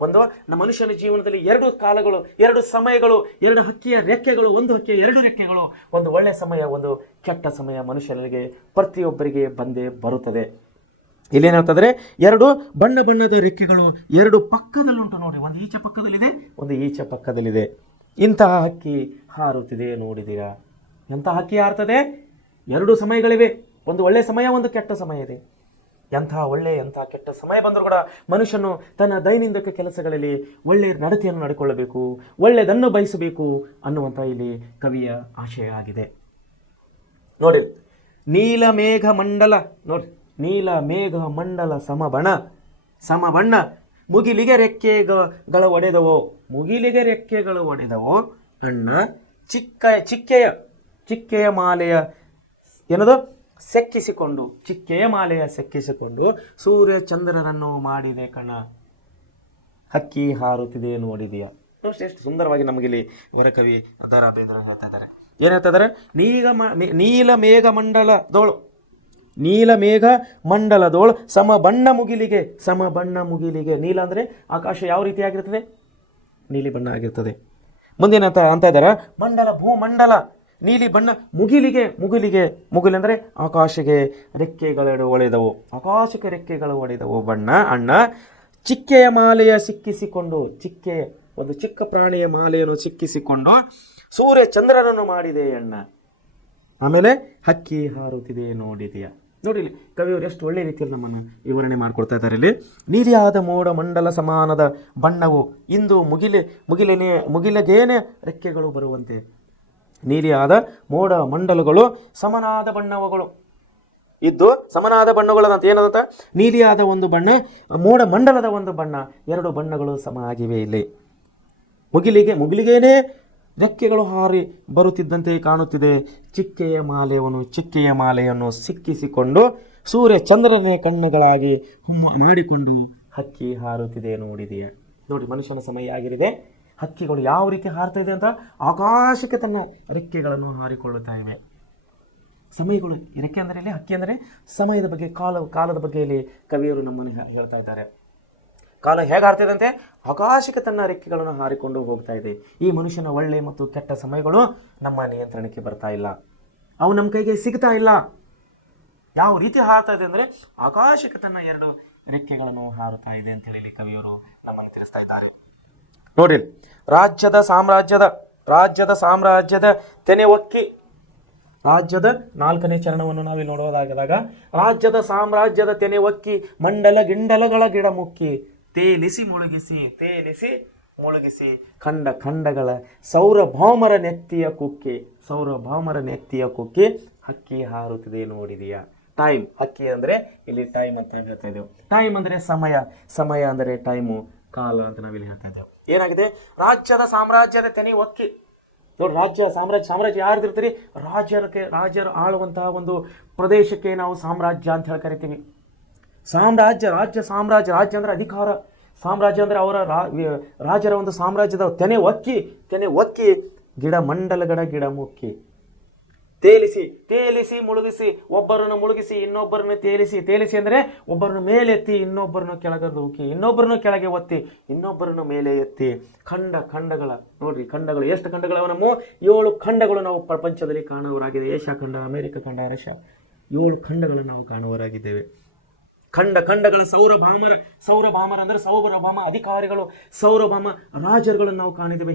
ಒಂದು ನಮ್ಮ ಮನುಷ್ಯನ ಜೀವನದಲ್ಲಿ 2 ಕಾಲಗಳು, 2 ಸಮಯಗಳು, 2 ಹಕ್ಕಿಯ ರೆಕ್ಕೆಗಳು, ಒಂದು ಹಕ್ಕಿಯ 2 ರೆಕ್ಕೆಗಳು, ಒಂದು ಒಳ್ಳೆ ಸಮಯ, ಒಂದು ಕೆಟ್ಟ ಸಮಯ ಮನುಷ್ಯನಿಗೆ ಪ್ರತಿಯೊಬ್ಬರಿಗೆ ಬಂದೇ ಬರುತ್ತದೆ. ಇಲ್ಲೇನಾಗ್ತದ್ರೆ 2 ಬಣ್ಣದ ರೆಕ್ಕೆಗಳು 2 ಪಕ್ಕದಲ್ಲುಂಟು ನೋಡಿ, ಒಂದು ಈಚೆ ಪಕ್ಕದಲ್ಲಿದೆ, ಒಂದು ಈಚೆ ಪಕ್ಕದಲ್ಲಿದೆ. ಇಂತಹ ಹಕ್ಕಿ ಹಾರುತ್ತಿದೆ ನೋಡಿದ್ದೀರಾ? ಎಂತಹ ಹಕ್ಕಿ ಹಾರ್ತದೆ? 2 ಸಮಯಗಳಿವೆ, ಒಂದು ಒಳ್ಳೆ ಸಮಯ, ಒಂದು ಕೆಟ್ಟ ಸಮಯ ಇದೆ. ಎಂತಹ ಒಳ್ಳೆ ಎಂತಹ ಕೆಟ್ಟ ಸಮಯ ಬಂದರೂ ಕೂಡ ಮನುಷ್ಯನು ತನ್ನ ದೈನಂದಿನ ಕೆಲಸಗಳಲ್ಲಿ ಒಳ್ಳೆಯ ನಡತೆಯನ್ನು ನಡ್ಕೊಳ್ಳಬೇಕು, ಒಳ್ಳೆಯದನ್ನು ಬಯಸಬೇಕು ಅನ್ನುವಂಥ ಇಲ್ಲಿ ಕವಿಯ ಆಶಯ ಆಗಿದೆ. ನೋಡಿ, ನೀಲಮೇಘ ಮಂಡಲ, ನೋಡಿ ನೀಲ ಮೇಘ ಮಂಡಲ ಸಮಬಣ್ಣ ಮುಗಿಲಿಗೆ ರೆಕ್ಕೆಗಳ ಒಡೆದವೋ, ಮುಗಿಲಿಗೆ ರೆಕ್ಕೆಗಳು ಒಡೆದವೋ ಅಣ್ಣ ಚಿಕ್ಕೆಯ ಮಾಲೆಯ ಏನದು ಸೆಕ್ಕಿಸಿಕೊಂಡು, ಚಿಕ್ಕೆಯ ಮಾಲೆಯ ಸೆಕ್ಕಿಸಿಕೊಂಡು ಸೂರ್ಯ ಚಂದ್ರನನ್ನು ಮಾಡಿದೆ ಕಣ. ಹಕ್ಕಿ ಹಾರುತ್ತಿದೆ ನೋಡಿದೆಯಾ? ಎಷ್ಟು ಸುಂದರವಾಗಿ ನಮಗಿಲ್ಲಿ ವರಕವಿ ದ ರಾ ಬೇಂದ್ರೆ ಹೇಳ್ತಾ ಇದ್ದಾರೆ. ಏನು ಹೇಳ್ತಾ ಇದ್ದಾರೆ? ನೀಲಮೇಘ ಮಂಡಲದೋಳು ಸಮಬಣ್ಣ ಮುಗಿಲಿಗೆ. ನೀಲ ಅಂದರೆ ಆಕಾಶ ಯಾವ ರೀತಿಯಾಗಿರ್ತದೆ? ನೀಲಿ ಬಣ್ಣ ಆಗಿರ್ತದೆ. ಮುಂದೇನಂತ ಅಂತ ಇದ್ದಾರೆ, ಭೂಮಂಡಲ ನೀಲಿ ಬಣ್ಣ, ಮುಗಿಲೆಂದರೆ ಆಕಾಶಕ್ಕೆ ರೆಕ್ಕೆಗಳು ಒಡೆದವು, ಆಕಾಶಕ್ಕೆ ರೆಕ್ಕೆಗಳು ಒಡೆದವು ಬಣ್ಣ ಅಣ್ಣ. ಚಿಕ್ಕೆಯ ಮಾಲೆಯ ಸಿಕ್ಕಿಸಿಕೊಂಡು, ಒಂದು ಚಿಕ್ಕ ಪ್ರಾಣಿಯ ಮಾಲೆಯನ್ನು ಸಿಕ್ಕಿಸಿಕೊಂಡು ಸೂರ್ಯ ಚಂದ್ರನನ್ನು ಮಾಡಿದೆ ಅಣ್ಣ. ಆಮೇಲೆ ಹಕ್ಕಿ ಹಾರುತ್ತಿದೆ ನೋಡಿದೆಯಾ? ನೋಡಿ, ಕವಿಯವರು ಎಷ್ಟು ಒಳ್ಳೆ ರೀತಿಯಲ್ಲಿ ನಮ್ಮನ್ನು ವಿವರಣೆ ಮಾಡಿಕೊಡ್ತಾ ಇದ್ದಾರೆ. ಇಲ್ಲಿ ನೀಲಿಯಾದ ಮೋಡ ಮಂಡಲ ಸಮಾನದ ಬಣ್ಣವು ಇಂದು ಮುಗಿಲಗೇನೆ ರೆಕ್ಕೆಗಳು ಬರುವಂತೆ. ನೀಲಿಯಾದ ಮೋಡ ಮಂಡಲಗಳು ಸಮನಾದ ಬಣ್ಣಗಳು ಇದ್ದು, ಸಮನಾದ ಬಣ್ಣಗಳಂತ ಏನದಂತ? ನೀಲಿಯಾದ ಒಂದು ಬಣ್ಣ, ಮೋಡ ಮಂಡಲದ ಒಂದು ಬಣ್ಣ, 2 ಬಣ್ಣಗಳು ಸಮ ಆಗಿವೆ. ಇಲ್ಲಿ ಮುಗಿಲಿಗೇನೆ ರೆಕ್ಕೆಗಳು ಹಾರಿ ಬರುತ್ತಿದ್ದಂತೆ ಕಾಣುತ್ತಿದೆ. ಚಿಕ್ಕೆಯ ಮಾಲೆಯನ್ನು ಸಿಕ್ಕಿಸಿಕೊಂಡು ಸೂರ್ಯ ಚಂದ್ರನೇ ಕಣ್ಣುಗಳಾಗಿ ಮಾಡಿಕೊಂಡು ಹಕ್ಕಿ ಹಾರುತ್ತಿದೆ ನೋಡಿದೆಯಾ? ನೋಡಿ, ಮನುಷ್ಯನ ಸಮಯ ಆಗಿರಿದೆ. ಹಕ್ಕಿಗಳು ಯಾವ ರೀತಿ ಹಾರ್ತಾ ಇದೆ ಅಂತ ಆಕಾಶಕ್ಕೆ ತನ್ನ ರೆಕ್ಕೆಗಳನ್ನು ಹಾರಿಕೊಳ್ಳುತ್ತಾ ಇವೆ. ಸಮಯಗಳು, ರೆಕ್ಕೆ ಅಂದರೆ ಇಲ್ಲಿ ಹಕ್ಕಿ ಅಂದರೆ ಸಮಯದ ಬಗ್ಗೆ, ಕಾಲದ ಬಗ್ಗೆ ಇಲ್ಲಿ ಕವಿಯರು ನಮ್ಮನ್ನು ಹೇಳ್ತಾ ಇದ್ದಾರೆ. ಕಾಲ ಹೇಗೆ ಹಾರ್ತಿದಂತೆ? ಆಕಾಶಕ್ಕೆ ತನ್ನ ರೆಕ್ಕೆಗಳನ್ನು ಹಾರಿಕೊಂಡು ಹೋಗ್ತಾ ಇದೆ. ಈ ಮನುಷ್ಯನ ಒಳ್ಳೆ ಮತ್ತು ಕೆಟ್ಟ ಸಮಯಗಳು ನಮ್ಮ ನಿಯಂತ್ರಣಕ್ಕೆ ಬರ್ತಾ ಇಲ್ಲ, ಅವು ನಮ್ಮ ಕೈಗೆ ಸಿಗ್ತಾ ಇಲ್ಲ. ಯಾವ ರೀತಿ ಹಾರ್ತಾ ಇದೆ ಅಂದರೆ ಆಕಾಶಕ್ಕೆ ತನ್ನ 2 ರೆಕ್ಕೆಗಳನ್ನು ಹಾರುತ್ತಾ ಇದೆ ಅಂತ ಹೇಳಿ ಕವಿಯವರು ನಮ್ಮನ್ನು ತಿಳಿಸ್ತಾ ಇದ್ದಾರೆ. ನೋಡಿ, ರಾಜ್ಯದ ಸಾಮ್ರಾಜ್ಯದ ತೆನೆ ಒಕ್ಕಿ, ರಾಜ್ಯದ 4ನೇ ಚರಣವನ್ನು ನಾವಿಲ್ಲಿ ನೋಡೋದಾಗದಾಗ, ರಾಜ್ಯದ ಸಾಮ್ರಾಜ್ಯದ ತೆನೆ ಒಕ್ಕಿ ಮಂಡಲ ಗಿಂಡಲಗಳ ಗಿಡ ಮುಕ್ಕಿ ತೇಲಿಸಿ ಮುಳುಗಿಸಿ ಖಂಡಗಳ ಸೌರಭೌಮರ ನೆತ್ತಿಯ ಕುಕ್ಕಿ ಹಕ್ಕಿ ಹಾರುತ್ತಿದೆ ನೋಡಿದೆಯಾ? ಟೈಮ್, ಹಕ್ಕಿ ಅಂದರೆ ಇಲ್ಲಿ ಟೈಮ್ ಅಂತ ಹೇಳ್ತಾ ಇದ್ದೇವೆ. ಟೈಮ್ ಅಂದರೆ ಸಮಯ ಅಂದರೆ ಟೈಮು, ಕಾಲ ಅಂತ ನಾವಿಲ್ಲಿ ಹೇಳ್ತಾ ಇದ್ದೇವೆ. ಏನಾಗಿದೆ? ರಾಜ್ಯದ ಸಾಮ್ರಾಜ್ಯದ ತೆನೆ ಒಕ್ಕಿ. ನೋಡಿ, ಸಾಮ್ರಾಜ್ಯ ಯಾರ್ದಿರ್ತೀರಿ? ರಾಜರು ಆಳುವಂತಹ ಒಂದು ಪ್ರದೇಶಕ್ಕೆ ನಾವು ಸಾಮ್ರಾಜ್ಯ ಅಂತ ಹೇಳಿ ಕರಿತೀವಿ. ರಾಜ್ಯ ಅಂದ್ರೆ ಅಧಿಕಾರ, ಸಾಮ್ರಾಜ್ಯ ಅಂದರೆ ಅವರ ರಾಜರ ಒಂದು ಸಾಮ್ರಾಜ್ಯದ ತೆನೆ ಒಕ್ಕಿ ಮಂಡಲಗಳ ಗಿಡ ಮುಕ್ಕಿ ತೇಲಿಸಿ ಮುಳುಗಿಸಿ, ಒಬ್ಬರನ್ನು ಮುಳುಗಿಸಿ ಇನ್ನೊಬ್ಬರನ್ನು ತೇಲಿಸಿ ಅಂದರೆ ಒಬ್ಬರನ್ನು ಮೇಲೆ ಎತ್ತಿ ಇನ್ನೊಬ್ಬರನ್ನು ಕೆಳಗೆ ದೂಕಿ, ಇನ್ನೊಬ್ಬರನ್ನು ಕೆಳಗೆ ಒತ್ತಿ ಇನ್ನೊಬ್ಬರನ್ನು ಮೇಲೆ ಎತ್ತಿ. ಖಂಡಗಳ ನೋಡ್ರಿ, ಖಂಡಗಳು ಎಷ್ಟು ಖಂಡಗಳವ? ನಮ್ಮ 7 ಖಂಡಗಳು ನಾವು ಪ್ರಪಂಚದಲ್ಲಿ ಕಾಣುವರಾಗಿದೆ. ಏಷ್ಯಾ ಖಂಡ, ಅಮೆರಿಕ ಖಂಡ, ರಷ್ಯಾ, 7 ಖಂಡಗಳನ್ನು ನಾವು ಕಾಣುವರಾಗಿದ್ದೇವೆ. ಖಂಡಗಳ ಸೌರಭಾಮರ ಅಂದರೆ ಸೌರಭಾಮ ಅಧಿಕಾರಿಗಳು, ಸೌರಭಾಮ ರಾಜರುಗಳನ್ನು ನಾವು ಕಾಣಿದ್ದೇವೆ.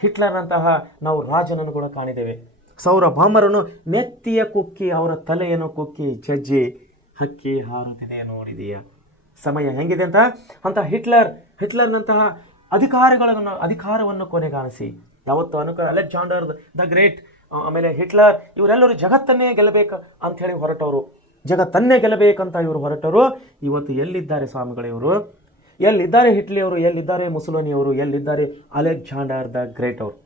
ಹಿಟ್ಲರ್ನಂತಹ ನಾವು ರಾಜನನ್ನು ಕೂಡ ಕಾಣಿದ್ದೇವೆ. ಸೌರಭಾಮರನ್ನು ನೆತ್ತಿಯ ಕುಕ್ಕಿ, ಅವರ ತಲೆಯನ್ನು ಕುಕ್ಕಿ ಜಜ್ಜಿ ಹಕ್ಕಿ ಹಾರುತ್ತಿದೆ ನೋಡಿದೆಯಾ? ಸಮಯ ಹೆಂಗಿದೆ ಅಂತ ಹಿಟ್ಲರ್ನಂತಹ ಅಧಿಕಾರವನ್ನು ಕೊನೆಗಾಣಿಸಿ ಯಾವತ್ತು ಅಲೆಕ್ಸಾಂಡರ್ ದ ಗ್ರೇಟ್, ಆಮೇಲೆ ಹಿಟ್ಲರ್, ಇವರೆಲ್ಲರೂ ಜಗತ್ತನ್ನೇ ಗೆಲ್ಲಬೇಕು ಅಂತ ಹೇಳಿ ಹೊರಟವರು, ಜಗತ್ತನ್ನೇ ಗೆಲ್ಲಬೇಕಂತ ಇವರು ಹೊರಟವರು. ಇವತ್ತು ಎಲ್ಲಿದ್ದಾರೆ ಸ್ವಾಮಿಗಳಿವರು? ಎಲ್ಲಿದ್ದಾರೆ ಹಿಟ್ಲಿಯವರು? ಎಲ್ಲಿದ್ದಾರೆ ಮುಸೋಲಿನಿಯವರು? ಎಲ್ಲಿದ್ದಾರೆ ಅಲೆಕ್ಸಾಂಡರ್ ದ ಗ್ರೇಟ್ ಅವರು?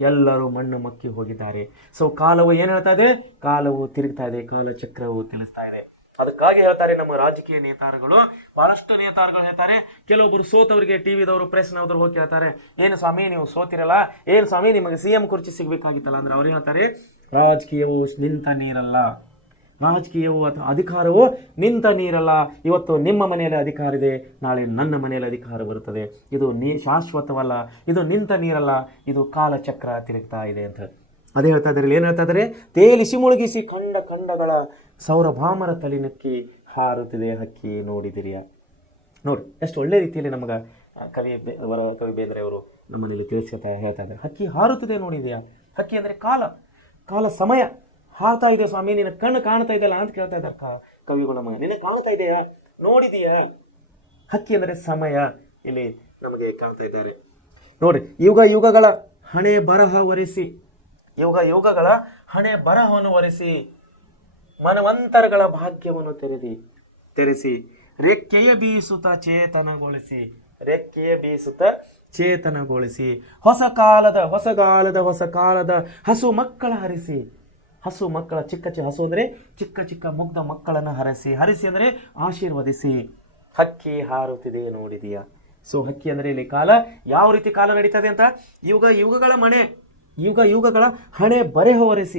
ಎಲ್ಲರೂ ಮಣ್ಣು ಮಕ್ಕಿ ಹೋಗಿದ್ದಾರೆ. ಸೊ ಕಾಲವು ಏನು ಹೇಳ್ತಾ ಇದೆ? ಕಾಲವು ತಿರುಗ್ತಾ ಇದೆ, ಕಾಲಚಕ್ರವು ತಿಳಿಸ್ತಾ ಇದೆ. ಅದಕ್ಕಾಗಿ ಹೇಳ್ತಾರೆ ನಮ್ಮ ರಾಜಕೀಯ ನೇತಾರಗಳು, ಬಹಳಷ್ಟು ನೇತಾರಗಳು ಹೇಳ್ತಾರೆ, ಕೆಲವೊಬ್ಬರು ಸೋತವರಿಗೆ ಟಿವಿದವರು ಪ್ರೆಸ್ನವರು ಹೋಗಿ ಹೇಳ್ತಾರೆ, ಏನು ಸ್ವಾಮಿ ನೀವು ಸೋತಿರಲ್ಲ, ಏನು ಸ್ವಾಮಿ ನಿಮಗೆ CM ಕುರ್ಚಿ ಸಿಗ್ಬೇಕಾಗಿತ್ತಲ್ಲ ಅಂದ್ರೆ ಅವ್ರು ಹೇಳ್ತಾರೆ, ರಾಜಕೀಯವು ನಿಂತ ನೀರಲ್ಲ, ರಾಜಕೀಯವು ಅಥವಾ ಅಧಿಕಾರವು ನಿಂತ ನೀರಲ್ಲ. ಇವತ್ತು ನಿಮ್ಮ ಮನೆಯಲ್ಲಿ ಅಧಿಕಾರ ಇದೆ, ನಾಳೆ ನನ್ನ ಮನೆಯಲ್ಲಿ ಅಧಿಕಾರ ಬರುತ್ತದೆ. ಇದು ಶಾಶ್ವತವಲ್ಲ, ಇದು ನಿಂತ ನೀರಲ್ಲ, ಇದು ಕಾಲಚಕ್ರ ತಿರುಗ್ತಾ ಇದೆ ಅಂತ ಅದೇ ಹೇಳ್ತಾ ಇದ್ದಾರೆ. ಏನು ಹೇಳ್ತಾ ಇದ್ದಾರೆ? ತೇಲಿಸಿ ಮುಳುಗಿಸಿ ಖಂಡಗಳ ಸೌರಭಾಮರ ತಲೆನಕ್ಕಿ ಹಾರುತ್ತಿದೆ ಹಕ್ಕಿ ನೋಡಿದಿರಿಯ. ನೋಡಿ ಎಷ್ಟು ಒಳ್ಳೆ ರೀತಿಯಲ್ಲಿ ನಮಗೆ ಕವಿ ಬೇಂದ್ರೆ ಅವರು ನಮ್ಮನೇಲಿ ತಿಳಿಸ್ಕೊತಾ ಹೇಳ್ತಾ ಇದ್ದಾರೆ. ಹಕ್ಕಿ ಹಾರುತ್ತಿದೆ ನೋಡಿದೆಯಾ? ಹಕ್ಕಿ ಅಂದರೆ ಕಾಲ ಸಮಯ ಹಾರ್ತಾ ಇದೆ ಸ್ವಾಮಿ, ನಿನ್ನ ಕಣ್ಣು ಕಾಣ್ತಾ ಇದೆಯಲ್ಲ ಅಂತ ಕೇಳ್ತಾ ಇದ್ದಾರೆ ಕವಿಗಳ ಮಗ. ನಿನ್ನೆ ಕಾಣ್ತಾ ಇದೆಯಾ? ನೋಡಿದೆಯಾ? ಹಕ್ಕಿ ಅಂದರೆ ಸಮಯ ಇಲ್ಲಿ ನಮಗೆ ಕಾಣ್ತಾ ಇದ್ದಾರೆ. ನೋಡಿ, ಯುಗಗಳ ಹಣೆ ಬರಹ ಒರೆಸಿ, ಯುಗಗಳ ಹಣೆ ಬರಹವನ್ನು ಒರೆಸಿ, ಮನವಂತರಗಳ ಭಾಗ್ಯವನ್ನು ತೆರೆಸಿ, ರೆಕ್ಕೆಯ ಬೀಸುತ್ತ ಚೇತನಗೊಳಿಸಿ, ಹೊಸ ಕಾಲದ ಹಸು ಮಕ್ಕಳ ಹರಿಸಿ, ಹಸು ಮಕ್ಕಳ ಹಸು ಅಂದರೆ ಚಿಕ್ಕ ಮುಗ್ಧ ಮಕ್ಕಳನ್ನು ಹರಿಸಿ ಅಂದರೆ ಆಶೀರ್ವದಿಸಿ. ಹಕ್ಕಿ ಹಾರುತ್ತಿದೆ ನೋಡಿದೆಯಾ? ಸೊ ಹಕ್ಕಿ ಅಂದರೆ ಇಲ್ಲಿ ಕಾಲ, ಯಾವ ರೀತಿ ಕಾಲ ನಡೀತದೆ ಅಂತ, ಯುಗಗಳ ಹಣೆ ಬರೆಹ ಒರೆಸಿ,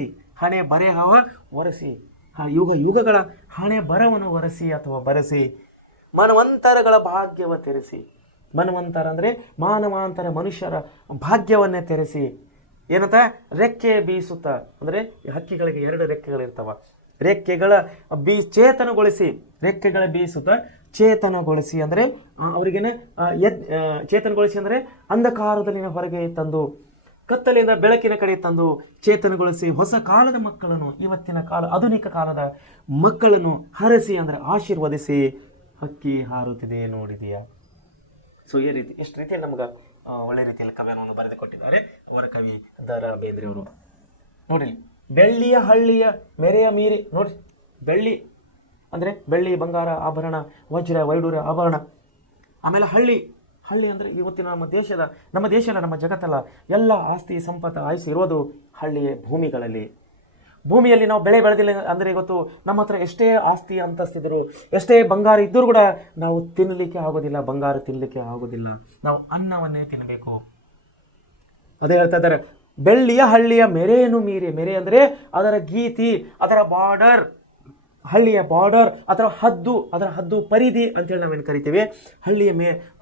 ಯುಗಗಳ ಹಣೆ ಬರವನ್ನು ಒರೆಸಿ ಅಥವಾ ಬರೆಸಿ, ಮನವಂತರಗಳ ಭಾಗ್ಯವ ತೆರೆಸಿ. ಮನವಂತರ ಅಂದರೆ ಮಾನವಾಂತರ ಮನುಷ್ಯರ ಭಾಗ್ಯವನ್ನೇ ತೆರೆಸಿ. ಏನಂತ? ರೆಕ್ಕೆ ಬೀಸುತ್ತ ಅಂದರೆ ಹಕ್ಕಿಗಳಿಗೆ 2 ರೆಕ್ಕೆಗಳಿರ್ತಾವ. ರೆಕ್ಕೆಗಳ ರೆಕ್ಕೆಗಳ ಬೀಸುತ್ತ ಚೇತನಗೊಳಿಸಿ ಅಂದರೆ ಅವರಿಗೇನೆ ಚೇತನಗೊಳಿಸಿ ಅಂದರೆ ಅಂಧಕಾರದಲ್ಲಿನ ಹೊರಗೆ ತಂದು, ಕತ್ತಲೆಯಿಂದ ಬೆಳಕಿನ ಕಡೆ ತಂದು ಚೇತನಗೊಳಿಸಿ, ಹೊಸ ಕಾಲದ ಮಕ್ಕಳನ್ನು, ಇವತ್ತಿನ ಆಧುನಿಕ ಕಾಲದ ಮಕ್ಕಳನ್ನು ಹರಸಿ ಅಂದರೆ ಆಶೀರ್ವದಿಸಿ. ಹಕ್ಕಿ ಹಾರುತ್ತಿದೆ ನೋಡಿದೆಯಾ? ಸೊ ಈ ರೀತಿ ಎಷ್ಟು ರೀತಿಯಲ್ಲಿ ನಮ್ಗೆ ಒಳ್ಳೆ ರೀತಿಯಲ್ಲಿ ಕವನವನ್ನು ಬರೆದು ಕೊಟ್ಟಿದ್ದಾರೆ ಅವರ ಕವಿ ದ.ರಾ. ಬೇಂದ್ರೆ ಅವರು. ನೋಡಿ, ಬೆಳ್ಳಿಯ ಹಳ್ಳಿಯ ಮೆರೆಯ ಮೀರಿ, ನೋಡಿ ಬೆಳ್ಳಿ ಅಂದರೆ ಬೆಳ್ಳಿ, ಬಂಗಾರ, ಆಭರಣ, ವಜ್ರ, ವೈಡೂರ್ಯ, ಆಭರಣ. ಆಮೇಲೆ ಹಳ್ಳಿ ಅಂದರೆ ಇವತ್ತಿನ ನಮ್ಮ ದೇಶದ ನಮ್ಮ ಜಗತ್ತಲ್ಲ, ಎಲ್ಲ ಆಸ್ತಿ ಸಂಪತ್ತು ಆಯುಸ್ಸು ಇರೋದು ಹಳ್ಳಿಯ ಭೂಮಿಯಲ್ಲಿ ನಾವು ಬೆಳೆ ಬೆಳೆದಿಲ್ಲ ಅಂದರೆ ಇವತ್ತು ನಮ್ಮ ಹತ್ರ ಎಷ್ಟೇ ಆಸ್ತಿ ಅಂತಸ್ತಿದ್ರು, ಎಷ್ಟೇ ಬಂಗಾರ ಇದ್ದರೂ ಕೂಡ ನಾವು ತಿನ್ನಲಿಕ್ಕೆ ಆಗೋದಿಲ್ಲ, ಬಂಗಾರ ತಿನ್ನಲಿಕ್ಕೆ ಆಗೋದಿಲ್ಲ, ನಾವು ಅನ್ನವನ್ನೇ ತಿನ್ನಬೇಕು. ಅದೇ ಹೇಳ್ತಾ ಇದ್ದಾರೆ, ಬೆಳ್ಳಿಯ ಹಳ್ಳಿಯ ಮೆರೆಯನ್ನು ಮೀರಿ. ಮೆರೆ ಅಂದರೆ ಅದರ ಗೀತಿ, ಅದರ ಬಾರ್ಡರ್, ಹಳ್ಳಿಯ ಬಾರ್ಡರ್, ಅದರ ಹದ್ದು ಪರಿಧಿ ಅಂತೇಳಿ ನಾವೇನು ಕರಿತೀವಿ. ಹಳ್ಳಿಯ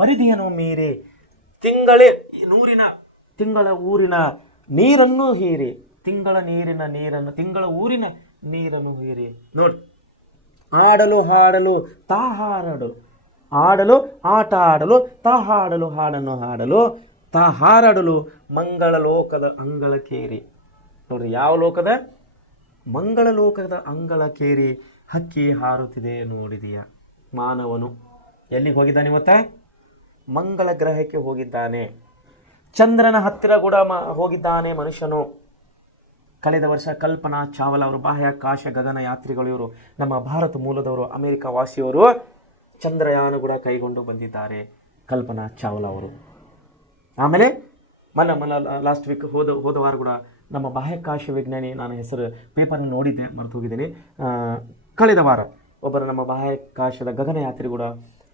ಪರಿಧಿಯನ್ನು ಮೀರಿ, ತಿಂಗಳ ಊರಿನ ನೀರನ್ನು ಹೀರಿ, ತಿಂಗಳ ಊರಿನ ನೀರನ್ನು ಹೀರಿ. ನೋಡಿ, ಆಡಲು ಆಟ ಆಡಲು ಹಾಡನ್ನು ಹಾಡಲು ಹಾರಾಡಲು ಮಂಗಳ ಲೋಕದ ಅಂಗಳಕೇರಿ. ನೋಡ್ರಿ, ಯಾವ ಲೋಕದ? ಮಂಗಳ ಲೋಕದ ಅಂಗಳಕೇರಿ ಹಕ್ಕಿ ಹಾರುತ್ತಿದೆ ನೋಡಿದೆಯಾ? ಮಾನವನು ಎಲ್ಲಿಗೆ ಹೋಗಿದ್ದಾನೆ ಇವತ್ತ? ಮಂಗಳ ಗ್ರಹಕ್ಕೆ ಹೋಗಿದ್ದಾನೆ. ಚಂದ್ರನ ಹತ್ತಿರ ಕೂಡ ಹೋಗಿದ್ದಾನೆ ಮನುಷ್ಯನು. ಕಳೆದ ವರ್ಷ ಕಲ್ಪನಾ ಚಾವ್ಲಾ ಅವರು, ಬಾಹ್ಯಾಕಾಶ ಗಗನ ಯಾತ್ರಿಗಳು, ಇವರು ನಮ್ಮ ಭಾರತ ಮೂಲದವರು, ಅಮೆರಿಕ ವಾಸಿಯವರು, ಚಂದ್ರಯಾನ ಕೂಡ ಕೈಗೊಂಡು ಬಂದಿದ್ದಾರೆ ಕಲ್ಪನಾ ಚಾವ್ಲಾ ಅವರು. ಆಮೇಲೆ ಲಾಸ್ಟ್ ವೀಕ್ ಹೋದ ವಾರ ಕೂಡ ನಮ್ಮ ಬಾಹ್ಯಾಕಾಶ ವಿಜ್ಞಾನಿ, ನಾನು ಹೆಸರು ಪೇಪರ್ನ ನೋಡಿದ್ದೆ, ಮರೆತು ಹೋಗಿದ್ದೀನಿ, ಕಳೆದ ವಾರ ಒಬ್ಬರು ನಮ್ಮ ಬಾಹ್ಯಾಕಾಶದ ಗಗನಯಾತ್ರಿ ಕೂಡ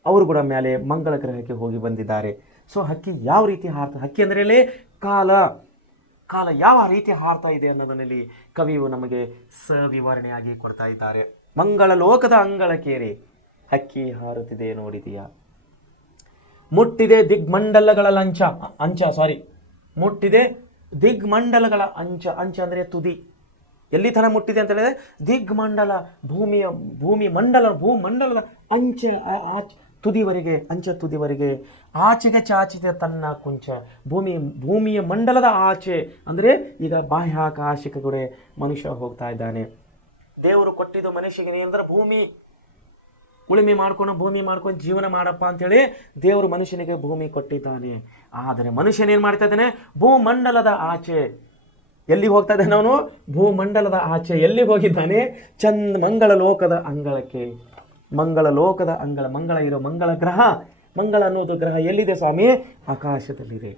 ಅವರು ಕೂಡ ಮೇಲೆ ಮಂಗಳ ಗ್ರಹಕ್ಕೆ ಹೋಗಿ ಬಂದಿದ್ದಾರೆ. ಸೊ ಹಕ್ಕಿ ಯಾವ ರೀತಿ ಹಾರ್ತಾ, ಹಕ್ಕಿ ಅಂದರೆ ಕಾಲ ಯಾವ ರೀತಿ ಹಾರ್ತಾ ಇದೆ ಅನ್ನೋದನ್ನಲ್ಲಿ ಕವಿಯು ನಮಗೆ ಸವಿವರಣೆಯಾಗಿ ಕೊಡ್ತಾ ಇದ್ದಾರೆ. ಮಂಗಳ ಲೋಕದ ಅಂಗಳಕೇರಿ ಹಕ್ಕಿ ಹಾರುತ್ತಿದೆ ನೋಡಿದೆಯಾ? ಮುಟ್ಟಿದೆ ದಿಗ್ಮಂಡಲಗಳ ಮುಟ್ಟಿದೆ ದಿಗ್ಮಂಡಲಗಳ ಅಂಚ ಅಂದರೆ ತುದಿ. ಎಲ್ಲಿ ತನ ಮುಟ್ಟಿದೆ ಅಂತ ಹೇಳಿದ್ರೆ ದಿಗ್ಮಂಡಲ, ಭೂಮಂಡಲದ ತುದಿವರೆಗೆ ಆಚೆಗೆ ಚಾಚಿದೆ ತನ್ನ ಕುಂಚ. ಭೂಮಿಯ ಮಂಡಲದ ಆಚೆ ಅಂದರೆ ಈಗ ಬಾಹ್ಯಾಕಾಶಕ್ಕೆ ಕೂಡ ಮನುಷ್ಯ ಹೋಗ್ತಾ ಇದ್ದಾನೆ. ದೇವರು ಕೊಟ್ಟಿದ್ದು ಮನುಷ್ಯನಿಗೆ ಅಂದರೆ ಭೂಮಿ, ಉಳುಮೆ ಮಾಡ್ಕೊಂಡು ಭೂಮಿ ಮಾಡ್ಕೊಂಡು ಜೀವನ ಮಾಡಪ್ಪ ಅಂತೇಳಿ ದೇವರು ಮನುಷ್ಯನಿಗೆ ಭೂಮಿ ಕೊಟ್ಟಿದ್ದಾನೆ. ಆದರೆ ಮನುಷ್ಯನೇನು ಮಾಡ್ತಾ ಇದ್ದಾನೆ? ಭೂಮಂಡಲದ ಆಚೆ ಎಲ್ಲಿಗೆ ಹೋಗ್ತಾ ಇದ್ದಾನೆ? ಅವನು ಭೂಮಂಡಲದ ಆಚೆ ಎಲ್ಲಿಗೆ ಹೋಗಿದ್ದಾನೆ? ಮಂಗಳ ಲೋಕದ ಅಂಗಳಕ್ಕೆ. ಮಂಗಳ ಲೋಕದ ಅಂಗಳ, ಮಂಗಳ ಇರೋ ಮಂಗಳ ಗ್ರಹ. ಮಂಗಳ ಅನ್ನೋದು ಗ್ರಹ ಎಲ್ಲಿದೆ ಸ್ವಾಮಿ? ಆಕಾಶದಲ್ಲಿದೆ.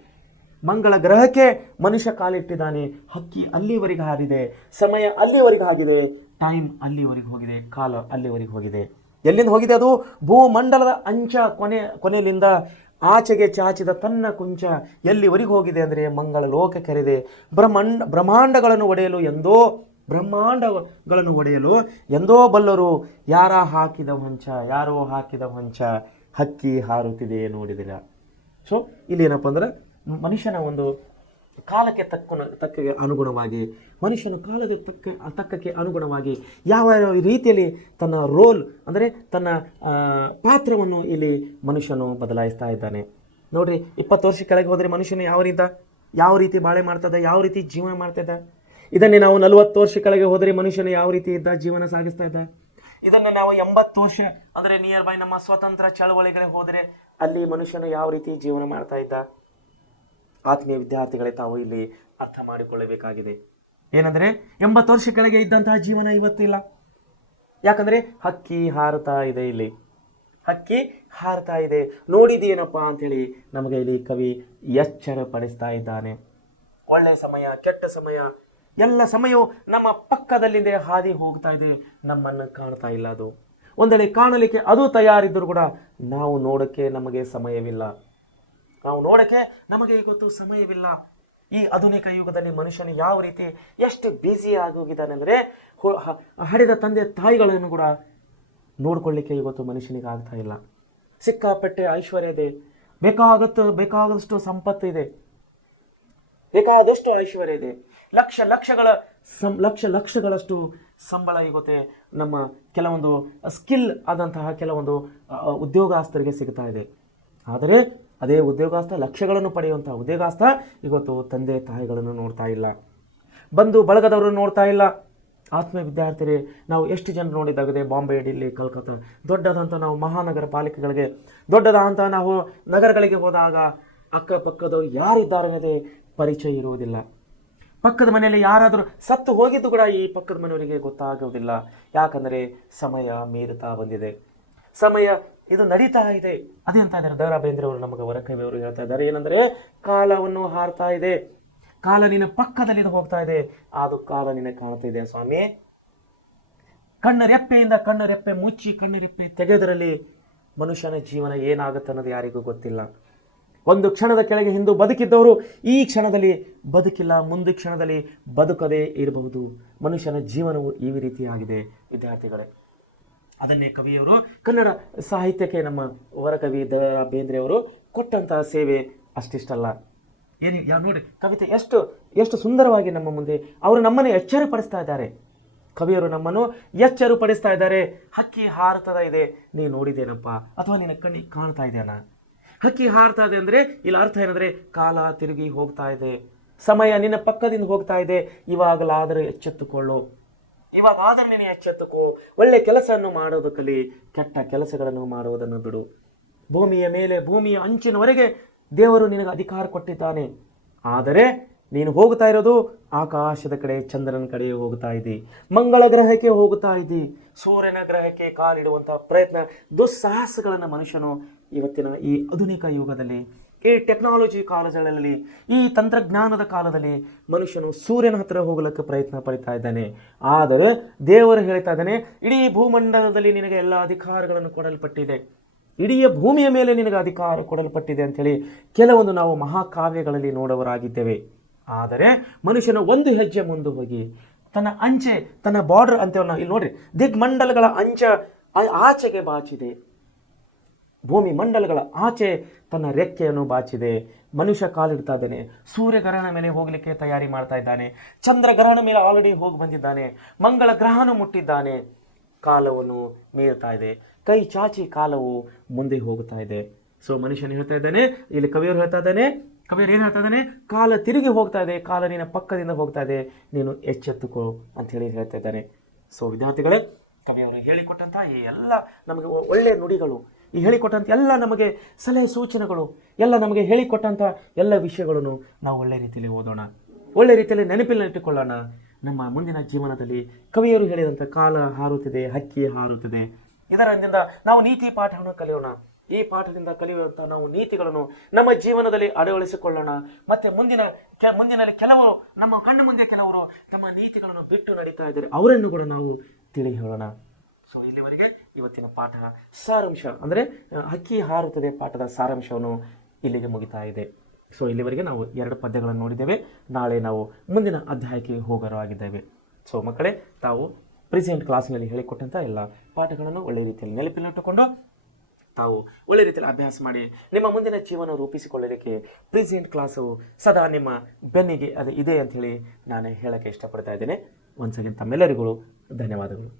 ಮಂಗಳ ಗ್ರಹಕ್ಕೆ ಮನುಷ್ಯ ಕಾಲಿಟ್ಟಿದ್ದಾನೆ. ಹಕ್ಕಿ ಅಲ್ಲಿವರೆಗೆ ಹಾರಿದೆ, ಸಮಯ ಅಲ್ಲಿವರೆಗೆ ಆಗಿದೆ, ಟೈಮ್ ಅಲ್ಲಿವರೆಗೆ ಹೋಗಿದೆ, ಕಾಲ ಅಲ್ಲಿವರೆಗೆ ಹೋಗಿದೆ. ಎಲ್ಲಿಂದ ಹೋಗಿದೆ ಅದು? ಭೂಮಂಡಲದ ಅಂಚ ಕೊನೆಯಲ್ಲಿಂದ ಆಚೆಗೆ ಚಾಚಿದ ತನ್ನ ಕುಂಚ ಎಲ್ಲಿವರೆಗೆ ಹೋಗಿದೆ ಅಂದರೆ ಮಂಗಳ ಲೋಕ ಕೆರೆದೆ. ಬ್ರಹ್ಮಾಂಡಗಳನ್ನು ಒಡೆಯಲು ಎಂದೋ ಬಲ್ಲರು ಯಾರೋ ಹಾಕಿದ ಹೊಂಚ ಹಕ್ಕಿ ಹಾರುತ್ತಿದೆ ನೋಡಿದಿರ. ಸೊ ಇಲ್ಲಿ ಏನಪ್ಪ ಅಂದ್ರೆ ಮನುಷ್ಯನ ಒಂದು ಕಾಲಕ್ಕೆ ತಕ್ಕಗೆ ಅನುಗುಣವಾಗಿ, ಮನುಷ್ಯನು ಕಾಲದ ತಕ್ಕಕ್ಕೆ ಅನುಗುಣವಾಗಿ ಯಾವ ರೀತಿಯಲ್ಲಿ ತನ್ನ ರೋಲ್ ಅಂದರೆ ತನ್ನ ಪಾತ್ರವನ್ನು ಇಲ್ಲಿ ಮನುಷ್ಯನು ಬದಲಾಯಿಸ್ತಾ ಇದ್ದಾನೆ. ನೋಡ್ರಿ, 20 ವರ್ಷ ಕೆಳಗೆ ಹೋದರೆ ಮನುಷ್ಯನು ಯಾವ ರೀತಿ ಬಾಳೆ ಮಾಡ್ತದ, ಯಾವ ರೀತಿ ಜೀವನ ಮಾಡ್ತಿದ್ದ. ಇದನ್ನೇ ನಾವು 40 ವರ್ಷ ಕೆಳಗೆ ಹೋದರೆ ಮನುಷ್ಯನು ಯಾವ ರೀತಿ ಇದ್ದ, ಜೀವನ ಸಾಗಿಸ್ತಾ ಇದ್ದ. ಇದನ್ನು ನಾವು 80 ವರ್ಷ ಅಂದರೆ ನಿಯರ್ ಬೈ ನಮ್ಮ ಸ್ವತಂತ್ರ ಚಳವಳಿಗಳಿಗೆ ಹೋದರೆ ಅಲ್ಲಿ ಮನುಷ್ಯನು ಯಾವ ರೀತಿ ಜೀವನ ಮಾಡ್ತಾ ಇದ್ದ. ಆತ್ಮೀಯ ವಿದ್ಯಾರ್ಥಿಗಳೇ, ತಾವು ಇಲ್ಲಿ ಅರ್ಥ ಮಾಡಿಕೊಳ್ಳಬೇಕಾಗಿದೆ. ಏನಂದರೆ 80 ವರ್ಷ ಕೆಳಗೆ ಇದ್ದಂತಹ ಜೀವನ ಇವತ್ತಿಲ್ಲ. ಯಾಕಂದರೆ ಹಕ್ಕಿ ಹಾರುತ್ತಾ ಇದೆ. ಇಲ್ಲಿ ಹಕ್ಕಿ ಹಾರುತ್ತಾ ಇದೆ. ನೋಡಿದೇನಪ್ಪ ಅಂಥೇಳಿ ನಮಗೆ ಇಲ್ಲಿ ಕವಿ ಎಚ್ಚರ ಪಡಿಸ್ತಾ ಇದ್ದಾನೆ. ಒಳ್ಳೆಯ ಸಮಯ, ಕೆಟ್ಟ ಸಮಯ, ಎಲ್ಲ ಸಮಯವು ನಮ್ಮ ಪಕ್ಕದಲ್ಲಿಂದ ಹಾದಿ ಹೋಗ್ತಾ ಇದೆ, ನಮ್ಮನ್ನು ಕಾಣ್ತಾ ಇಲ್ಲ. ಅದು ಒಂದೆಡೆ ಕಾಣಲಿಕ್ಕೆ ಅದು ತಯಾರಿದ್ದರೂ ಕೂಡ ನಾವು ನೋಡೋಕ್ಕೆ ನಮಗೆ ಸಮಯವಿಲ್ಲ. ಇವತ್ತು ಸಮಯವಿಲ್ಲ. ಈ ಆಧುನಿಕ ಯುಗದಲ್ಲಿ ಮನುಷ್ಯನು ಯಾವ ರೀತಿ ಎಷ್ಟು ಬ್ಯುಸಿ ಆಗೋಗಿದ್ದಾನೆ ಅಂದರೆ ಹಡೆದ ತಂದೆ ತಾಯಿಗಳನ್ನು ಕೂಡ ನೋಡ್ಕೊಳ್ಳಿಕ್ಕೆ ಇವತ್ತು ಮನುಷ್ಯನಿಗೆ ಆಗ್ತಾ ಇಲ್ಲ. ಸಿಕ್ಕಾಪಟ್ಟೆ ಐಶ್ವರ್ಯ ಇದೆ, ಬೇಕಾದಷ್ಟು ಸಂಪತ್ತು ಇದೆ, ಬೇಕಾದಷ್ಟು ಐಶ್ವರ್ಯ ಇದೆ, ಲಕ್ಷಗಳಷ್ಟು ಸಂಬಳ ಇವತ್ತೆ ನಮ್ಮ ಕೆಲವೊಂದು ಸ್ಕಿಲ್ ಆದಂತಹ ಕೆಲವೊಂದು ಉದ್ಯೋಗಸ್ಥರಿಗೆ ಸಿಗ್ತಾ ಇದೆ. ಆದರೆ ಅದೇ ಉದ್ಯೋಗಸ್ಥ ಲಕ್ಷಗಳನ್ನು ಪಡೆಯುವಂತಹ ಉದ್ಯೋಗಸ್ಥ ಇವತ್ತು ತಂದೆ ತಾಯಿಗಳನ್ನು ನೋಡ್ತಾ ಇಲ್ಲ, ಬಂಧು ಬಳಗದವರು ನೋಡ್ತಾ ಇಲ್ಲ. ಆತ್ಮೀಯ ವಿದ್ಯಾರ್ಥಿಗಳೇ, ನಾವು ಎಷ್ಟು ಜನ ನೋಡಿದ್ದಾಗಿದೆ, ಬಾಂಬೆ, ಡಿಲ್ಲಿ, ಕಲ್ಕತ್ತಾ, ದೊಡ್ಡದಂಥ ನಾವು ಮಹಾನಗರ ಪಾಲಿಕೆಗಳಿಗೆ, ದೊಡ್ಡದಾದಂಥ ನಾವು ನಗರಗಳಿಗೆ ಹೋದಾಗ ಅಕ್ಕಪಕ್ಕದವರು ಯಾರಿದ್ದಾರೆ ಅನ್ನೋದೇ ಪರಿಚಯ ಇರುವುದಿಲ್ಲ. ಪಕ್ಕದ ಮನೆಯಲ್ಲಿ ಯಾರಾದರೂ ಸತ್ತು ಹೋಗಿದ್ದು ಕೂಡ ಈ ಪಕ್ಕದ ಮನೆಯವರಿಗೆ ಗೊತ್ತಾಗುವುದಿಲ್ಲ. ಯಾಕಂದರೆ ಸಮಯ ಮೀರುತ್ತಾ ಬಂದಿದೆ, ಸಮಯ ಇದು ನಡೀತಾ ಇದೆ. ಅದೇ ಅಂತ ಇದ್ದಾರೆ ದ ರಾ ಬೇಂದ್ರೆ ಅವರು, ನಮಗೆ ವರಕವಿಯವರು ಹೇಳ್ತಾ ಇದ್ದಾರೆ. ಏನಂದರೆ ಕಾಲವನ್ನು ಹಾರ್ತಾ ಇದೆ, ಕಾಲ ನಿನ್ನ ಪಕ್ಕದಲ್ಲಿ ಹೋಗ್ತಾ ಇದೆ, ಅದು ಕಾಲ ನಿನ್ನ ಕಾಣ್ತಾ ಇದೆ ಸ್ವಾಮಿ. ಕಣ್ಣರೆಪ್ಪೆಯಿಂದ ಕಣ್ಣರೆಪ್ಪೆ ಮುಚ್ಚಿ ಕಣ್ಣರೆಪ್ಪೆ ತೆಗೆದರಲ್ಲಿ ಮನುಷ್ಯನ ಜೀವನ ಏನಾಗುತ್ತೆ ಅನ್ನೋದು ಯಾರಿಗೂ ಗೊತ್ತಿಲ್ಲ. ಒಂದು ಕ್ಷಣದ ಕೆಳಗೆ ಹಿಂದೂ ಬದುಕಿದ್ದವರು ಈ ಕ್ಷಣದಲ್ಲಿ ಬದುಕಿಲ್ಲ, ಮುಂದೆ ಕ್ಷಣದಲ್ಲಿ ಬದುಕದೇ ಇರಬಹುದು. ಮನುಷ್ಯನ ಜೀವನವು ಈ ರೀತಿಯಾಗಿದೆ ವಿದ್ಯಾರ್ಥಿಗಳೇ. ಅದನ್ನೇ ಕವಿಯವರು ಕನ್ನಡ ಸಾಹಿತ್ಯಕ್ಕೆ ನಮ್ಮ ವರಕವಿ ದ ರಾ ಬೇಂದ್ರೆ ಅವರು ಕೊಟ್ಟಂತಹ ಸೇವೆ ಅಷ್ಟಿಷ್ಟಲ್ಲ. ನೋಡಿ ಕವಿತೆ ಎಷ್ಟು ಸುಂದರವಾಗಿ ನಮ್ಮ ಮುಂದೆ ಅವರು ನಮ್ಮನ್ನು ಎಚ್ಚರಪಡಿಸ್ತಾ ಇದ್ದಾರೆ. ಕವಿಯರು ನಮ್ಮನ್ನು ಎಚ್ಚರಪಡಿಸ್ತಾ ಇದ್ದಾರೆ. ಹಕ್ಕಿ ಹಾರುತ್ತಾ ಇದೆ, ನೀ ನೋಡಿದೇನಪ್ಪ, ಅಥವಾ ನಿನ್ನ ಕಣ್ಣಿಗೆ ಕಾಣ್ತಾ ಇದೆಯಾ? ಹಕ್ಕಿ ಹಾರ್ತಾ ಇದೆ ಅಂದರೆ ಇಲ್ಲಿ ಅರ್ಥ ಏನಂದರೆ ಕಾಲ ತಿರುಗಿ ಹೋಗ್ತಾ ಇದೆ, ಸಮಯ ನಿನ್ನ ಪಕ್ಕದಿಂದ ಹೋಗ್ತಾ ಇದೆ. ಇವಾಗಲಾದರೆ ಎಚ್ಚೆತ್ತುಕೊಳ್ಳು, ಇವಾಗಾದರೆ ನೀನು ಎಚ್ಚೆತ್ತುಕೋ. ಒಳ್ಳೆ ಕೆಲಸವನ್ನು ಮಾಡೋದು ಕಲಿ, ಕೆಟ್ಟ ಕೆಲಸಗಳನ್ನು ಮಾಡುವುದನ್ನು ಬಿಡು. ಭೂಮಿಯ ಮೇಲೆ, ಭೂಮಿಯ ಅಂಚಿನವರೆಗೆ ದೇವರು ನಿನಗೆ ಅಧಿಕಾರ ಕೊಟ್ಟಿದ್ದಾನೆ. ಆದರೆ ನೀನು ಹೋಗ್ತಾ ಇರೋದು ಆಕಾಶದ ಕಡೆ, ಚಂದ್ರನ ಕಡೆ ಹೋಗ್ತಾ ಇದ್ದಿ, ಮಂಗಳ ಗ್ರಹಕ್ಕೆ ಹೋಗ್ತಾ ಇದ್ದಿ, ಸೂರ್ಯನ ಗ್ರಹಕ್ಕೆ ಕಾಲಿಡುವಂತಹ ಪ್ರಯತ್ನ, ದುಸ್ಸಾಹಸಗಳನ್ನು ಮನುಷ್ಯನು ಇವತ್ತಿನ ಈ ಆಧುನಿಕ ಯುಗದಲ್ಲಿ, ಈ ಟೆಕ್ನಾಲಜಿ ಕಾಲಗಳಲ್ಲಿ, ಈ ತಂತ್ರಜ್ಞಾನದ ಕಾಲದಲ್ಲಿ ಮನುಷ್ಯನು ಸೂರ್ಯನ ಹತ್ತಿರ ಹೋಗಲಿಕ್ಕೆ ಪ್ರಯತ್ನ ಪಡ್ತಾ ಇದ್ದಾನೆ. ಆದರೆ ದೇವರು ಹೇಳ್ತಾ ಇದ್ದಾನೆ, ಇಡೀ ಭೂಮಂಡಲದಲ್ಲಿ ನಿನಗೆ ಎಲ್ಲ ಅಧಿಕಾರಗಳನ್ನು ಕೊಡಲ್ಪಟ್ಟಿದೆ, ಇಡೀ ಭೂಮಿಯ ಮೇಲೆ ನಿನಗೆ ಅಧಿಕಾರ ಕೊಡಲ್ಪಟ್ಟಿದೆ ಅಂಥೇಳಿ ಕೆಲವೊಂದು ನಾವು ಮಹಾಕಾವ್ಯಗಳಲ್ಲಿ ನೋಡುವರಾಗಿದ್ದೇವೆ. ಆದರೆ ಮನುಷ್ಯನ ಒಂದು ಹೆಜ್ಜೆ ಮುಂದೆ ಹೋಗಿ ತನ್ನ ಅಂಚೆ, ತನ್ನ ಬಾರ್ಡರ್ ಅಂತೇಳಿ ನಾವು ಇಲ್ಲಿ ನೋಡ್ರಿ, ದಿಗ್ಮಂಡಲಗಳ ಅಂಚೆ ಆಚೆಗೆ ಬಾಚಿದೆ, ಭೂಮಿ ಮಂಡಲಗಳ ಆಚೆ ತನ್ನ ರೆಕ್ಕೆಯನ್ನು ಬಾಚಿದೆ. ಮನುಷ್ಯ ಕಾಲಿಡ್ತಾ ಇದ್ದಾನೆ, ಸೂರ್ಯಗ್ರಹಣ ಮೇಲೆ ಹೋಗಲಿಕ್ಕೆ ತಯಾರಿ ಮಾಡ್ತಾ ಇದ್ದಾನೆ, ಚಂದ್ರಗ್ರಹಣ ಮೇಲೆ ಆಲ್ರೆಡಿ ಹೋಗಿ ಬಂದಿದ್ದಾನೆ, ಮಂಗಳ ಗ್ರಹಣ ಮುಟ್ಟಿದ್ದಾನೆ. ಕಾಲವನ್ನು ಮೀರುತ್ತಾ ಇದೆ, ಕೈ ಚಾಚಿ ಕಾಲವು ಮುಂದೆ ಹೋಗುತ್ತಾ ಇದೆ. ಸೊ ಮನುಷ್ಯನು ಹೇಳ್ತಾ ಇದ್ದಾನೆ, ಇಲ್ಲಿ ಕವಿಯವರು ಹೇಳ್ತಾ ಇದ್ದಾನೆ, ಕವಿಯರು ಏನು ಹೇಳ್ತಾ ಇದ್ದಾನೆ, ಕಾಲ ತಿರುಗಿ ಹೋಗ್ತಾ ಇದೆ, ಕಾಲ ನಿನ್ನ ಪಕ್ಕದಿಂದ ಹೋಗ್ತಾ ಇದೆ, ನೀನು ಎಚ್ಚೆತ್ತುಕೋ ಅಂತ ಹೇಳಿ ಹೇಳ್ತಾ ಇದ್ದಾನೆ. ಸೊ ವಿದ್ಯಾರ್ಥಿಗಳೇ, ಕವಿಯವರು ಹೇಳಿಕೊಟ್ಟಂಥ ಈ ಎಲ್ಲ ನಮಗೆ ಒಳ್ಳೆಯ ನುಡಿಗಳು, ಈ ಹೇಳಿಕೊಟ್ಟಂಥ ಎಲ್ಲ ನಮಗೆ ಸಲಹೆ ಸೂಚನೆಗಳು, ಎಲ್ಲ ನಮಗೆ ಹೇಳಿಕೊಟ್ಟಂಥ ಎಲ್ಲ ವಿಷಯಗಳನ್ನು ನಾವು ಒಳ್ಳೆ ರೀತಿಯಲ್ಲಿ ಓದೋಣ, ಒಳ್ಳೆ ರೀತಿಯಲ್ಲಿ ನೆನಪಿನಲ್ಲಿಟ್ಟುಕೊಳ್ಳೋಣ. ನಮ್ಮ ಮುಂದಿನ ಜೀವನದಲ್ಲಿ ಕವಿಯರು ಹೇಳಿದಂಥ ಕಾಲ ಹಾರುತ್ತಿದೆ, ಹಕ್ಕಿ ಹಾರುತ್ತಿದೆ, ಇದರಿಂದ ನಾವು ನೀತಿ ಪಾಠವನ್ನು ಕಲಿಯೋಣ. ಈ ಪಾಠದಿಂದ ಕಲಿಯುವಂಥ ನಾವು ನೀತಿಗಳನ್ನು ನಮ್ಮ ಜೀವನದಲ್ಲಿ ಅಳವಡಿಸಿಕೊಳ್ಳೋಣ. ಮತ್ತು ಮುಂದಿನಲ್ಲಿ ಕೆಲವರು ನಮ್ಮ ಕಣ್ಣು ಮುಂದೆ ಕೆಲವರು ತಮ್ಮ ನೀತಿಗಳನ್ನು ಬಿಟ್ಟು ನಡೀತಾ ಇದ್ದಾರೆ, ಅವರನ್ನು ಕೂಡ ನಾವು ತಿಳಿ ಹೇಳೋಣ. ಸೊ ಇಲ್ಲಿವರೆಗೆ ಇವತ್ತಿನ ಪಾಠ ಸಾರಾಂಶ ಅಂದರೆ ಹಕ್ಕಿ ಹಾರುತ್ತದೆ ಪಾಠದ ಸಾರಾಂಶವನ್ನು ಇಲ್ಲಿಗೆ ಮುಗಿತಾ ಇದೆ. ಸೊ ಇಲ್ಲಿವರೆಗೆ ನಾವು 2 ಪದ್ಯಗಳನ್ನು ನೋಡಿದ್ದೇವೆ. ನಾಳೆ ನಾವು ಮುಂದಿನ ಅಧ್ಯಾಯಕ್ಕೆ ಹೋಗರಾಗಿದ್ದೇವೆ. ಸೊ ಮಕ್ಕಳೇ, ತಾವು ಪ್ರೆಸೆಂಟ್ ಕ್ಲಾಸ್ನಲ್ಲಿ ಹೇಳಿಕೊಟ್ಟಂಥ ಎಲ್ಲ ಪಾಠಗಳನ್ನು ಒಳ್ಳೆ ರೀತಿಯಲ್ಲಿ ನೆನಪಿನಲ್ಲಿಟ್ಟುಕೊಂಡು ತಾವು ಒಳ್ಳೆ ರೀತಿಯಲ್ಲಿ ಅಭ್ಯಾಸ ಮಾಡಿ ನಿಮ್ಮ ಮುಂದಿನ ಜೀವನ ರೂಪಿಸಿಕೊಳ್ಳಲಿಕ್ಕೆ ಪ್ರೆಸೆಂಟ್ ಕ್ಲಾಸು ಸದಾ ನಿಮ್ಮ ಬೆನ್ನಿಗೆ ಅದು ಇದೆ ಅಂಥೇಳಿ ನಾನು ಹೇಳೋಕ್ಕೆ ಇಷ್ಟಪಡ್ತಾ ಇದ್ದೇನೆ. ಒನ್ಸ್ ಅಗೇನ್ ತಮ್ಮೆಲ್ಲರಿಗೂ ಧನ್ಯವಾದಗಳು.